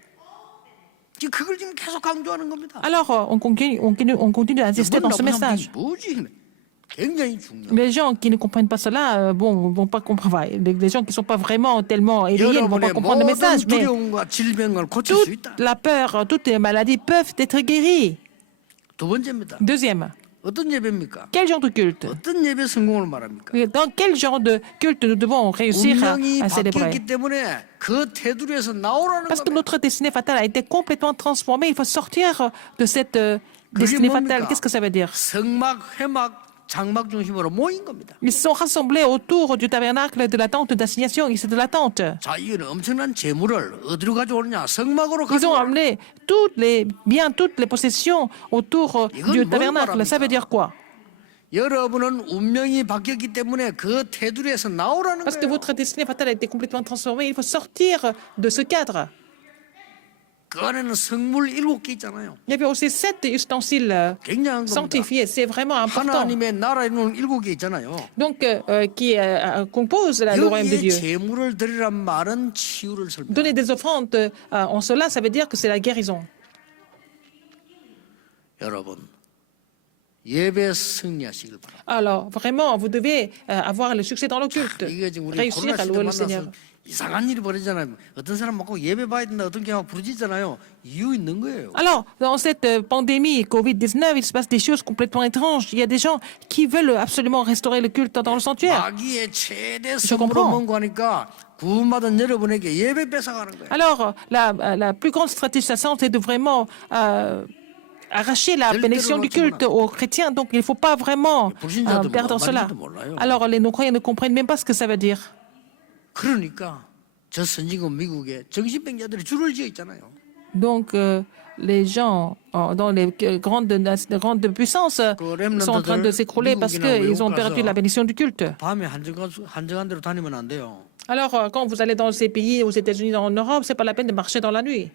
그걸 지금 계속 강조하는 겁니다. Alors, on continue à insister dans ce message. 뭐지? 굉장히 중요해요. Les gens qui ne comprennent pas cela, bon, vont pas comprendre. Les gens qui ne sont pas vraiment tellement éveillés ne vont pas 여러분의 comprendre le 모든 message. Mais 두려움과 질병을 고칠 수 있다. toute la peur, toutes les maladies peuvent être guéries. 두 번째입니다. Deuxième, 어떤 예배입니까? quel genre de culte? 어떤 예배 성공을 말합니까? Dans quel genre de culte nous devons réussir 운명이 à célébrer? 바뀌었기 때문에 그 테두리에서 나오라는 Parce que 겁니다. notre destinée fatale a été complètement transformée. Il faut sortir de cette destinée fatale. Qu'est-ce que ça veut dire? 성막, 회막, 장막 중심으로 모인 겁니다. Ils sont rassemblés autour du tabernacle de la tente d'assignation, ici de la tente. 자, 이거는 엄청난 재물을 어디로 가져오느냐? 성막으로 Ils ont 가져오느냐? amené toutes les biens, toutes les possessions autour du tabernacle. Ça veut dire quoi? 여러분은 운명이 바뀌었기 때문에 그 테두리에서 나오라는 Parce que 거예요. votre destinée fatale a été complètement transformée. Il faut sortir de ce cadre. 그 안에는 성물 7개 있잖아요. Il y avait aussi 7 ustensiles 굉장한 겁니다. sanctifiés. C'est vraiment important. 하나님의 나라에는 7개 있잖아요. Donc, qui compose le royaume de 여기에 Dieu. 재물을 드리란 말은 치유를 설명합니다. Donner des offrandes en cela, ça veut dire que c'est la guérison. 여러분, 예배 승리하시길 바랍니다. Alors, vraiment, vous devez avoir le succès dans le culte. 이게 지금 우리 Réussir 코로나 à 시대 louer le Seigneur. 만나서 이상한 일이 벌어지잖아요. 어떤 사람 막 예배 봐야 된다, 어떤 경우 부르짖잖아요. 이유 있는 거예요. Alors, dans cette pandémie Covid-19, il se passe des choses complètement étranges. Il y a des gens qui veulent absolument restaurer le culte dans le sanctuaire. 마귀의 최대 Je 선물로 comprends. 뭔가 하니까 구원받은 여러분에게 예배 뺏어가는 거예요. Alors, la plus grande stratégie de Satan, c'est de vraiment arracher la bénédiction du culte aux chrétiens. Donc, il ne faut pas vraiment perdre cela. Alors, les non-croyants ne comprennent même pas ce que ça veut dire. 그러니까 저 선진국 미국에 정신병자들이 줄을 지어 있잖아요. Donc, les gens dans les grandes puissances sont en train de s'écrouler parce qu'ils ont perdu la bénédiction du culte. 밤에 한정한 대로 다니면 안 돼요. Alors, quand vous allez dans ces pays, aux États-Unis, en Europe, c'est pas la peine de marcher dans la nuit.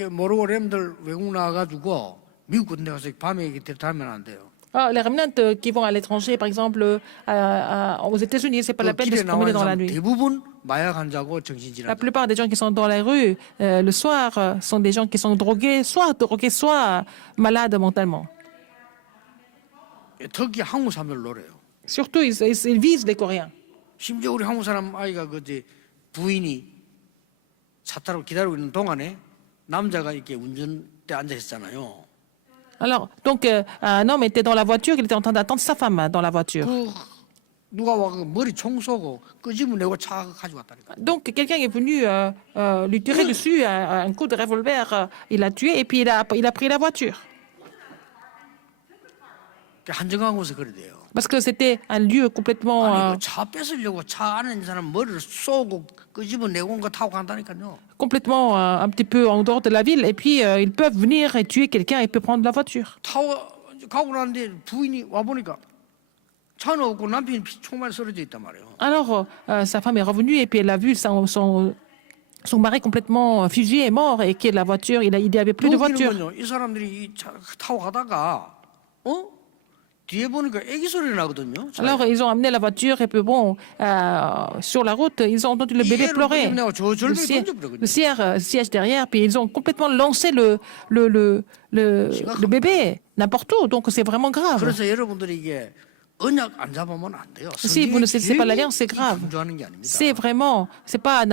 모르고 렘들 외국 나가가지고 미국 군대 가서 밤에 이렇게 다니면 안 돼요. Les remnants qui vont à l'étranger, par exemple, aux États-Unis, c'est pas la peine de se 길에 promener 나와 dans la 있는 nuit. 대부분 마약 환자고 La 정신질환자. plupart des gens qui sont dans la rue le soir sont des gens qui sont drogués, soit malades mentalement. 특히 한국 사람들 노래요. Surtout, ils visent les Coréens. 심지어 우리 한국 사람 아이가 그제 부인이 차 타러 기다리고 있는 동안에 남자가 이렇게 운전대 앉아 있었잖아요. Alors, donc, un homme était dans la voiture, il était en train d'attendre sa femme dans la voiture. 그 누가 와 머리 총 쏘고 끄집어내고 차 가지고 왔다니까. Donc, quelqu'un est venu lui tirer dessus un coup de revolver, il l'a tué et puis il a pris la voiture. 한정한 곳에 그래 돼요. Parce que c'était un lieu complètement... 아니 차 뺏으려고 차 안에 있는 사람 머리를 쏘고 끄집어내고 온 거 타고 간다니까요. complètement un petit peu en dehors de la ville et puis ils peuvent venir et tuer quelqu'un et peuvent prendre la voiture. 타고 가고 나는데 부인이 와 보니까 차는 없고 남편이 총만 쓰러져 있단 말이에요. Alors sa femme est revenue et puis elle a vu son mari complètement fusillé et mort et que la voiture, il n'y avait plus de voiture. 이 사람들이 이 차 타고 가다가 뒤에 보니까 애기 소리 나거든요. Alors ils ont amené la voiture et puis bon, sur la route, ils ont entendu le bébé pleurer. Le siège derrière, puis ils ont complètement lancé le bébé n'importe où. Donc c'est vraiment grave. 그래서 여러분들이 이게 언약 안 잡으면 안 돼요. Si vous ne saisissez pas l'alliance, c'est grave. 강조하는 게 아닙니다. C'est vraiment, c'est pas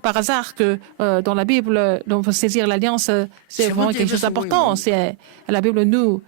par hasard que dans la Bible, on faut saisir l'alliance, c'est vraiment quelque chose d'important. C'est la Bible nous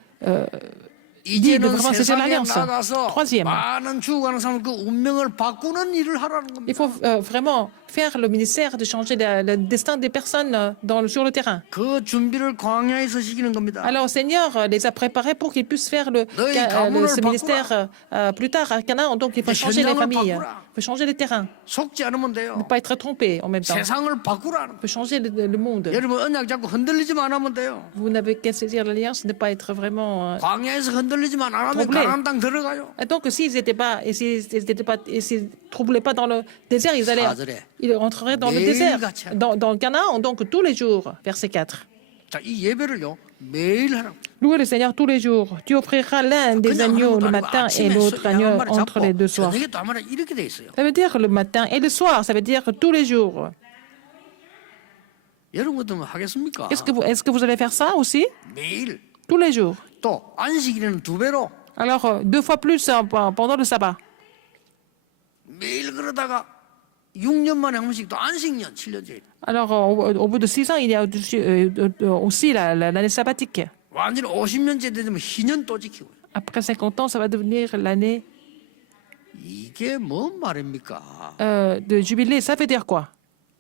dit de 이제는 vraiment saisir 세상에 l'alliance. 나가서 Troisième, 많은 죽어가는 사람 그 운명을 바꾸는 일을 하라는 il 겁니다. faut vraiment faire le ministère de changer le destin des personnes sur le terrain. 그 준비를 광야에서 시키는 겁니다. Alors, le Seigneur les a préparés pour qu'ils puissent faire ce ministère plus tard à Canaan. Donc, il faut changer les familles, il faut changer les terrains, 속지 않으면 돼요. ne pas être trompé en même temps. 세상을 바꾸라는 Il faut changer le monde. 여러분 언약 잡고 흔들리지만 않으면 돼요. Vous n'avez qu'à saisir l'alliance, ne pas être vraiment... 광야에서 흔들리지만 안 하면 troublé. 가나안 땅 들어가요. Donc, s'ils n'étaient pas, et s'ils ne troublaient pas dans le désert, ils rentreraient dans le désert, dans le Canaan, donc tous les jours. Verset 4. 자, 이 예배를요 매일 하라. Louez le Seigneur tous les jours. Tu offriras l'un des agneaux le matin et l'autre agneau entre les deux soirs. 저녁에 또 한 마리 이렇게 돼 있어요. Ça veut dire le matin et le soir, ça veut dire tous les jours. 여러분도 하겠습니까? Est-ce que vous allez faire ça aussi? 매일. Tous les jours. 또 안식일에는 2배로. Alors, 2 fois plus pendant le sabbat. 매일 그러다가 6년 만에 한 번씩 또 안식년 7년째. Alors, au bout de 6 ans, il y a aussi l'année sabbatique. 완전히 50년째 되면 희년 또 지키고. Après 50 ans, ça va devenir l'année 이게 뭔 말입니까? de jubilé. Ça veut dire quoi?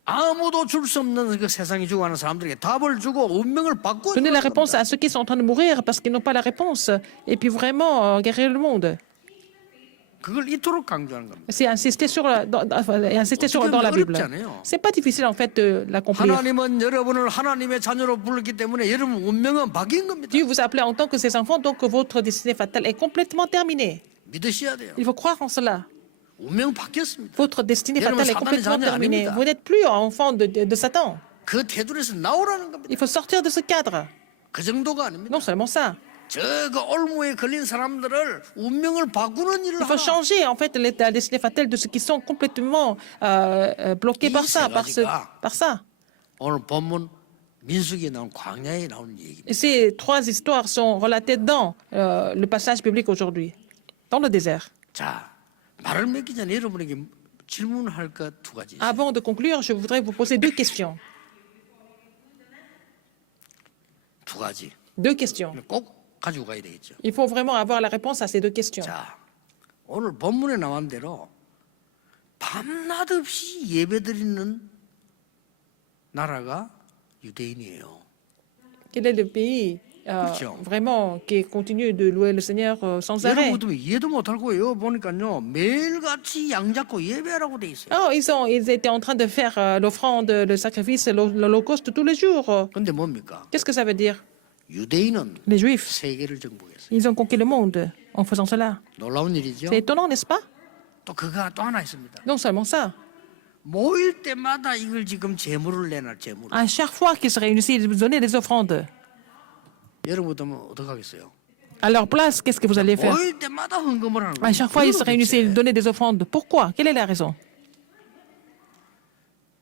아무도 줄 수 없는 그 세상에 죽어가는 사람들에게 답을 주고 운명을 바꿔. Donner la réponse à ceux qui sont en train de mourir parce qu'ils n'ont pas la réponse. Et puis vraiment guérir le monde. 그걸 이토록 강조하는 겁니다. C'est insister dans la Bible. C'est pas difficile en fait de l'accomplir. 하나님은 여러분을 하나님의 자녀로 불렀기 때문에 여러분 운명은 바뀐 겁니다. Dieu vous a appelé en tant que ses enfants, donc votre destinée fatale est complètement terminée. 믿으셔야 돼요. Il faut croire en cela. 운명 바뀌었습니다. Votre destinée fatale est complètement terminée. Vous n'êtes plus enfant de Satan. 그 테두리에서 나오라는 겁니다. Il faut sortir de ce cadre. 그 정도가 아닙니다. Non seulement ça. 저그 올무에 걸린 사람들을 운명을 바꾸는 일을 Il faut 하라. changer en fait la destinée fatale de ceux qui sont complètement bloqués par ça, par ça. 오늘 본문 민수기에 나온 광야에 나오는 얘기입니다. Et ces 3 histoires sont relatées dans le passage biblique aujourd'hui, dans le désert. 자, 말을 맺기 전에 여러분에게 질문할 것 2가지. Avant de conclure, je voudrais vous poser 2 questions. 2가지. 2 questions. 꼭 가지고 가야 되겠죠. Il faut vraiment avoir la réponse à ces 2 questions. 자, 오늘 본문에 나온 대로 밤낮 없이 예배드리는 나라가 유대인이에요. Quel est le pays vraiment qui continue de louer le Seigneur sans arrêt? 여러분도 이해도 못할 거예요. 보니까요 매일같이 양 잡고 예배하라고 돼 있어요. Oh, ils étaient en train de faire l'offrande, le sacrifice, l'holocauste tous les jours. 근데 뭡니까? Qu'est-ce que ça veut dire? 유대인은 Les Juifs, 세계를 정복했어요. ils ont conquis le monde en faisant cela. 놀라운 일이죠. C'est étonnant, n'est-ce pas? 또 그가 또 하나 있습니다. Non seulement ça. 모일 때마다 이걸 지금 제물을 내놔 제물. À chaque fois qu'ils se réunissaient, ils donnaient des offrandes. 여러분도 어떻게 하겠어요? À leur place, qu'est-ce que vous allez faire? 모일 때마다 헌금을 하는 거예요. À chaque fois, ils se réunissaient, ils donnaient des offrandes. Pourquoi? Quelle est la raison?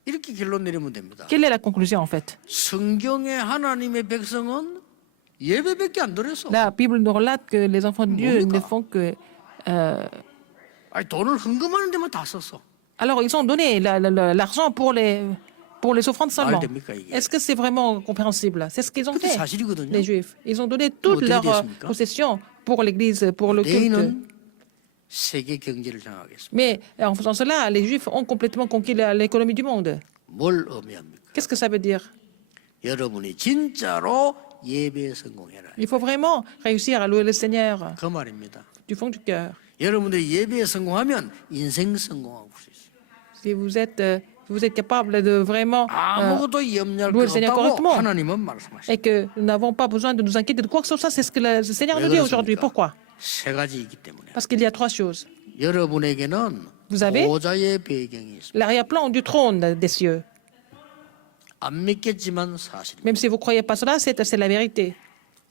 이렇게 결론 내리면 됩니다. Quelle est la conclusion en fait? 성경의 하나님의 백성은 예배밖에 안 드렸어. La Bible nous relate que les enfants de Dieu ne font que... 아니 돈을 헌금하는 데만 다 썼어. Alors, ils ont donné l'argent pour les offrandes seulement. Est-ce que c'est vraiment compréhensible? C'est ce qu'ils ont 그게 fait, 사실이거든요. les Juifs. Ils ont donné toutes 어떻게 leurs 됐습니까? possessions pour l'Église, pour le culte. 유대인은 세계 경제를 장악했습니다. Mais en faisant cela, les Juifs ont complètement conquis l'économie du monde. 뭘 의미합니까? Qu'est-ce que ça veut dire? 여러분이 진짜로 예배에 성공해라. Il faut vraiment réussir à louer le Seigneur 그 말입니다. du fond du cœur. 여러분들이 예배에 성공하면 인생 성공하고 수 있어요. Si vous êtes capable de vraiment 아무것도 염려할 louer 거 le Seigneur 없다고 correctement 하나님은 말씀하십니다. et que nous n'avons pas besoin de nous inquiéter de quoi que ce soit, c'est ce que le Seigneur nous dit aujourd'hui. Pourquoi? 세 가지 있기 때문에. Parce qu'il y a 3 choses. 여러분에게는 Vous avez 보좌의 배경이 있습니다. l'arrière-plan du trône des cieux. 안 믿겠지만 사실입니다. Même si vous ne croyez pas cela, c'est la vérité.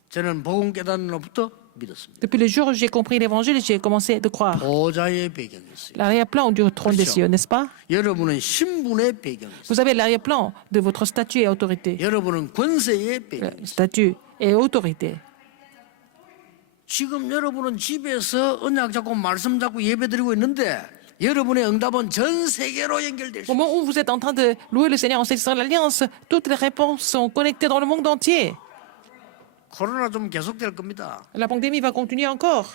저는 복음 깨닫는 것부터 믿었습니다. Depuis le jour où j'ai compris l'évangile, j'ai commencé de croire. 보좌의 배경이 있어요. L'arrière-plan du trône des cieux, n'est-ce pas? 여러분은 신분의 배경이 있어요. Vous avez l'arrière-plan de votre statut et autorité. 여러분은 권세의 배경이 있어요. Statut et autorité. 지금 여러분은 집에서 언약 잡고 말씀 잡고 예배드리고 있는데 여러분의 응답은 전 세계로 연결될 Au 수 있어요. moment où vous êtes en train de louer le Seigneur en saisissant l'alliance, toutes les réponses sont connectées dans le monde entier. 코로나 좀 계속될 겁니다. La pandémie va continuer encore.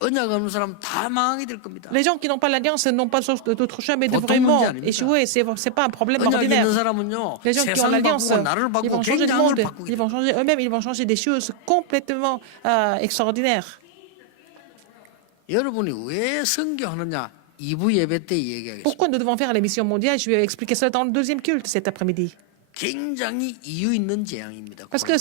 언약 없는 사람 다 망하게 될 겁니다. Les gens qui n'ont pas l'alliance n'ont pas d'autre choix mais de 보통 vraiment 문제 아닙니다. échouer. C'est pas un problème 언약 ordinaire. 있는 사람은요, Les gens qui ont 세상을 l'alliance, 바꾸고 나를 ils 바꾸고 vont changer le 굉장한 monde, 걸 바꾸게 ils 돼요. vont changer eux-mêmes, ils vont changer des choses complètement extraordinaires. 여러분이 왜 선교하느냐? 2부 예배 때 얘기하겠습니다. Pourquoi nous devons faire la mission mondiale? Je vais expliquer ça dans le deuxième culte cet après-midi. 굉장히 이유 있는 재앙입니다. Parce que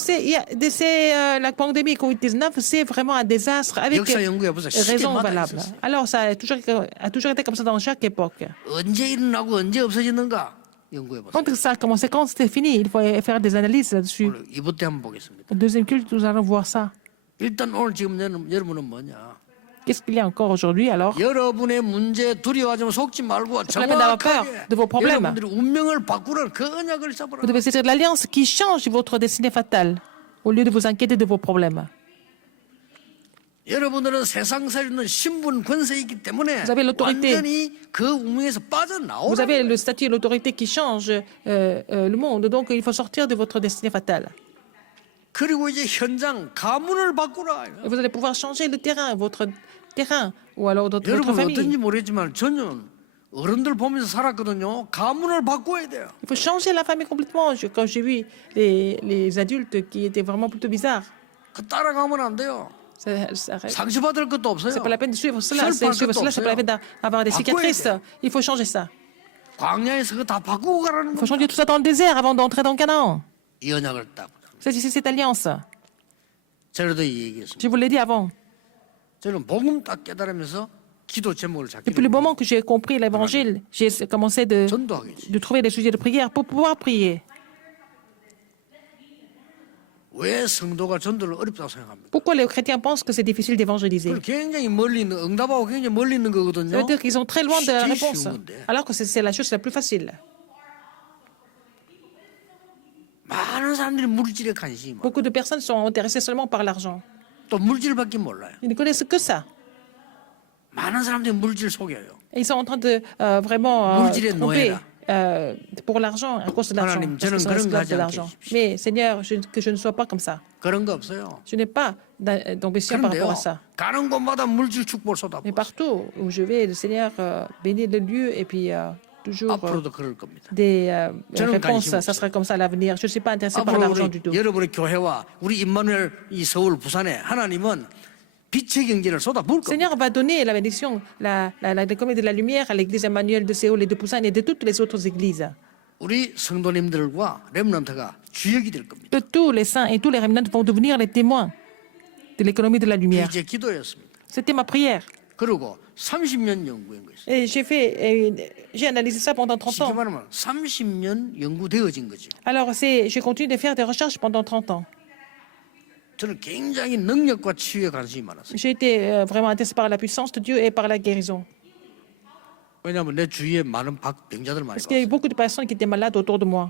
la pandémie Covid-19, c'est vraiment un désastre avec 역사 연구해보세요. raison 시대마다 valable. 있었어요. Alors, ça a toujours été comme ça dans chaque époque. 언제 일어나고 언제 없어지는가 연구해보세요. Quand ça a commencé, quand c'était fini, il faut faire des analyses là-dessus. 오늘 2부 때 한번 보겠습니다. Au deuxième culte, nous allons voir ça. 일단 오늘 지금 여러분은 뭐냐? Qu'est-ce qu'il y a encore aujourd'hui alors? 여러분의 문제 두려워하지 속지 말고 la peine d'avoir peur de vos problèmes. 여러분들이 운명을 바꾸는 그 언약을 잡으라. Vous devez saisir l'alliance qui change votre destinée fatale au lieu de vous inquiéter de vos problèmes. 여러분들은 세상 살리는 신분 권세 있기 때문에 Vous avez l'autorité. 완전히 그 운명에서 Vous 빠져나오라. avez le statut et l'autorité qui changent le monde, donc il faut sortir de votre destinée fatale. 그리고 이제 현장 가문을 바꾸라. Et vous allez pouvoir changer le terrain, votre terrain, ou alors votre 여러분 famille. 어떤지 모르겠지만 저는 어른들 보면서 살았거든요. 가문을 바꿔야 돼요. Il faut changer la famille complètement. Quand j'ai vu les adultes qui étaient vraiment plutôt bizarres, 그 따라가면 안 돼요. ça 상처받을 것도 없어요. c'est pas la peine de suivre cela. 슬퍼할 Suivre 것도 cela, c'est pas la peine 없어요. d'avoir des 바꿔야 cicatrices. 돼요. Il faut changer ça. 광야에서 그거 다 바꾸고 가라는 Il faut 거예요. changer tout ça dans le désert avant d'entrer dans Canaan. 이 언약을 딱. C'est cette alliance. 저도 얘기했습니다. Je vous l'ai dit avant. 저는 복음 딱 깨달으면서 기도 제목을 잡기 Depuis le moment que j'ai compris l'évangile, j'ai commencé 전도하겠지. de trouver des sujets de prière pour pouvoir prier. 왜 성도가 전도를 어렵다고 생각합니까? Pourquoi les chrétiens pensent que c'est difficile d'évangéliser? 그걸 굉장히 멀리 있는 응답하고 굉장히 멀리 있는 Ça 거거든요. veut dire qu'ils sont très loin de la 쉽지 réponse, 쉬운 건데. alors que c'est la chose la plus facile. 많은 사람들이 물질에 관심이 많아. Beaucoup de personnes sont intéressées seulement par l'argent. 또 물질밖에 몰라요. Ils ne connaissent que ça. 많은 사람들이 물질 속여요. Et ils sont en train de vraiment 물질에 tromper 노예라. pour l'argent, à cause de l'argent. 하나님, Parce 저는 qu'ils sont 그런 거 esclaves 하지 de l'argent. 않게 Mais Seigneur, que je ne sois pas comme ça. 그런 거 없어요. Je n'ai pas d'ambition par rapport 그런데요. à ça. 가는 곳마다 물질 축복을 Mais 쏟아부어. partout où je vais, le Seigneur bénit le lieu et puis toujours 앞으로도 그럴 겁니다. des 저는 réponses. 관심 Ça sera comme ça à l'avenir. Je ne suis pas intéressé par 앞으로 l'argent du tout. 우리 여러분의 교회와 우리 임마누엘 이 서울 부산에 하나님은 빛의 경제를 쏟아부을 겁니다. Seigneur va donner la bénédiction, la communauté de la lumière à l'église Emmanuel de Séoul et de Busan et de toutes les autres églises. 우리 성도님들과 렘넌트가 주역이 될 겁니다. Que tous les saints et tous les remnants vont devenir les témoins de l'économie de la lumière. 이제 기도였습니다. C'était ma prière. 그리고 30년 연구한 거였어요. Et j'ai analysé ça pendant 30 쉽게 ans. 말하면 30년 연구되어진 거죠. Alors, j'ai continué de faire des recherches pendant 30 ans. 저는 굉장히 능력과 치유에 관심이 많았어요. J'ai été vraiment intéressé par la puissance de Dieu et par la guérison. 왜냐하면 내 주위에 많은 병자들 많이 Parce qu'il y a eu 봤어요. beaucoup de personnes qui étaient malades autour de moi.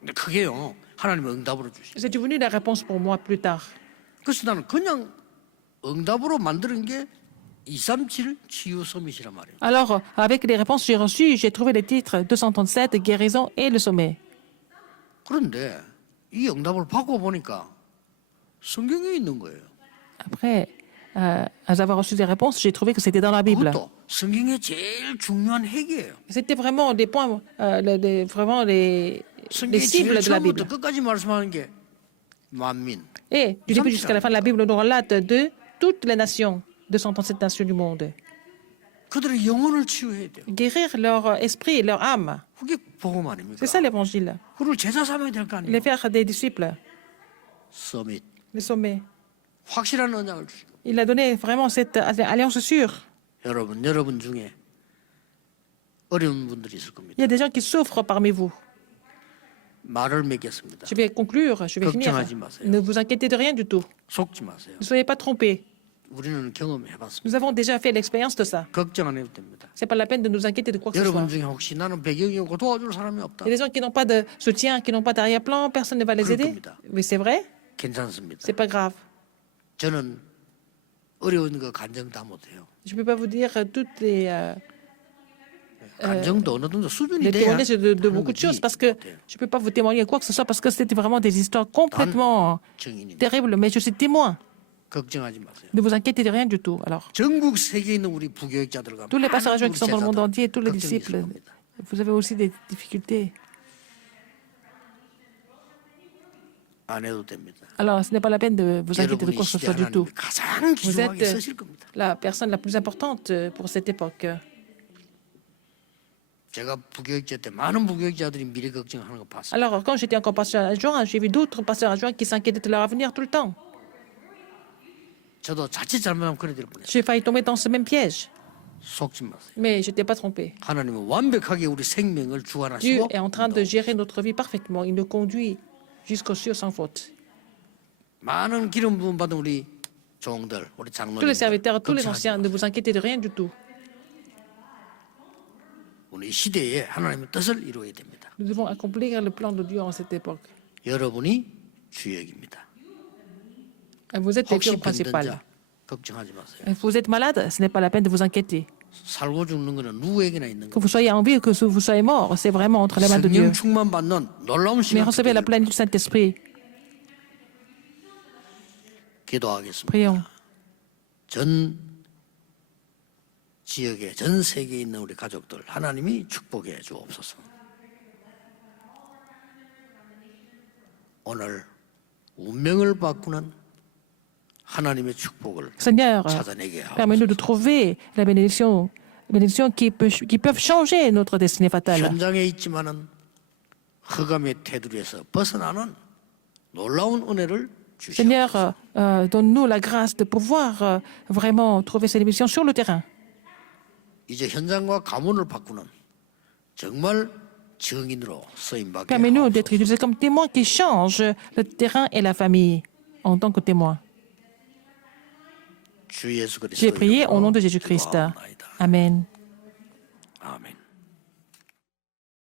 근데 그게요, 하나님의 응답으로 주시죠. C'est devenu la réponse pour moi plus tard. 그래서 나는 그냥 응답으로 만드는 게 237 치유 서밋이란 말이에요. Alors, avec les réponses que j'ai reçues, j'ai trouvé les titres 237, guérison et le sommet. 그런데 이 응답을 받고 보니까 성경에 있는 거예요. Après avoir reçu des réponses, j'ai trouvé que c'était dans la Bible. 그것도 성경의 제일 중요한 핵이에요. C'était vraiment des points, vraiment les 성경의 cibles 제일 de la Bible. 처음부터 끝까지 말씀하는 게 만민. Et du début jusqu'à la fin de la Bible, nous relate de toutes les nations, 237 nations du monde. 그들의 영혼을 치유해야 돼요. Guérir leur esprit, leur âme. 그게 복음 아닙니까? C'est ça l'évangile. 그를 제자 삼아야 될 거 아니에요. Les faire des disciples, 서밋. les sommets. 확실한 언약을 주시고. Il a donné vraiment cette alliance sûre. 여러분 중에 어려운 분들이 있을 겁니다. Il y a des gens qui souffrent parmi vous. 말을 맺겠습니다. Je vais conclure, je vais finir. 걱정하지 마세요. Ne vous inquiétez de rien du tout. 속지 마세요. Ne soyez pas trompés. 우리는 경험해봤습니다. Nous avons déjà fait l'expérience de ça. 걱정 안 해도 됩니다. C'est pas la peine de nous inquiéter de quoi que ce soit. 여러분 중에 혹시 나는 배경이 없고 도와줄 사람이 없다. Il y a des gens qui n'ont pas de soutien, qui n'ont pas d'arrière-plan, personne ne va les aider. 겁니다. Mais c'est vrai, 괜찮습니다. c'est pas grave. 저는 어려운 거 간증 다 못해요. Je ne peux pas vous dire toutes les 감정도 어느 정도 수준이 des 돼야 témoignages de 하는 beaucoup de choses 거지. parce que je ne peux pas vous témoigner quoi que ce soit parce que c'était vraiment des histoires complètement 증인이니 terribles, mais je suis témoin. 걱정하지 마세요. Ne vous inquiétez de rien du tout. Alors, 전국 세계에 있는 우리 부교육자들과 tous les pasteurs 많은 adjoints qui sont dans le monde 제자들 entier, tous les 걱정이 있을 disciples, 겁니다. vous avez aussi des difficultés. 안 해도 됩니다. Alors, ce n'est pas la peine de vous inquiéter de 여러분이 quoi que ce 시대 soit du tout. 하나님이 가장 Vous 귀중하게 êtes 쓰실 겁니다. la personne la plus importante pour cette époque. 제가 부교육자 때 많은 부교육자들이 미래 걱정하는 거 봤어요. Alors, quand j'étais encore pasteur adjoint, j'ai vu d'autres pasteurs adjoints qui s'inquiétaient de leur avenir tout le temps. 저도 자칫 잘못하면 그래 될 뻔했어요. J'ai failli tomber dans ce même piège, 속지 마세요. mais je n'étais pas trompé. 하나님은 완벽하게 우리 생명을 Dieu 주관하시고 est en train de gérer notre vie parfaitement. Il nous conduit jusqu'au ciel sans faute. 많은 기름 부음 받은 우리 종들, 우리 Tous les 장로님들 serviteurs, tous les 걱정하지 anciens, ne 마세요. vous inquiétez de rien du tout. 우리 시대에 하나님의 뜻을 이루어야 됩니다. Nous devons accomplir le plan de Dieu en cette époque. 여러분이 주역입니다. Vous êtes 혹시 l'écume principale. 병든자 걱정하지 마세요. Vous êtes malade, ce n'est pas la peine de vous inquiéter. 살고 죽는 것은 누구에게나 있는 Que 거. vous soyez en vie ou que vous soyez mort, c'est vraiment entre les mains de Dieu. 성령 충만 받는 놀라운 Mais 시간 recevez la plénitude du Saint-Esprit. 기도하겠습니다. Prions. 전 지역에 전 세계에 있는 우리 가족들 하나님이 축복해 주옵소서. 오늘 운명을 바꾸는 하나님의 축복을 Seigneur, 찾아내게 permets-nous de 하옵소서. trouver la bénédiction qui peuvent changer notre destinée fatale. 현장에 있지만은 흑암의 테두리에서 벗어나는 놀라운 은혜를 주시옵소서. Seigneur, donne-nous la grâce de pouvoir vraiment trouver ces bénédictions sur le terrain. 이제 현장과 가문을 바꾸는 정말 증인으로 쓰임 받게 Permets-nous 하옵소서. d'être utilisés comme témoins qui changent le terrain et la famille en tant que témoins. 주 예수 그리스도 J'ai prié au nom de 이름으로 Jésus-Christ. 기도하옵나이다. Amen. 아멘.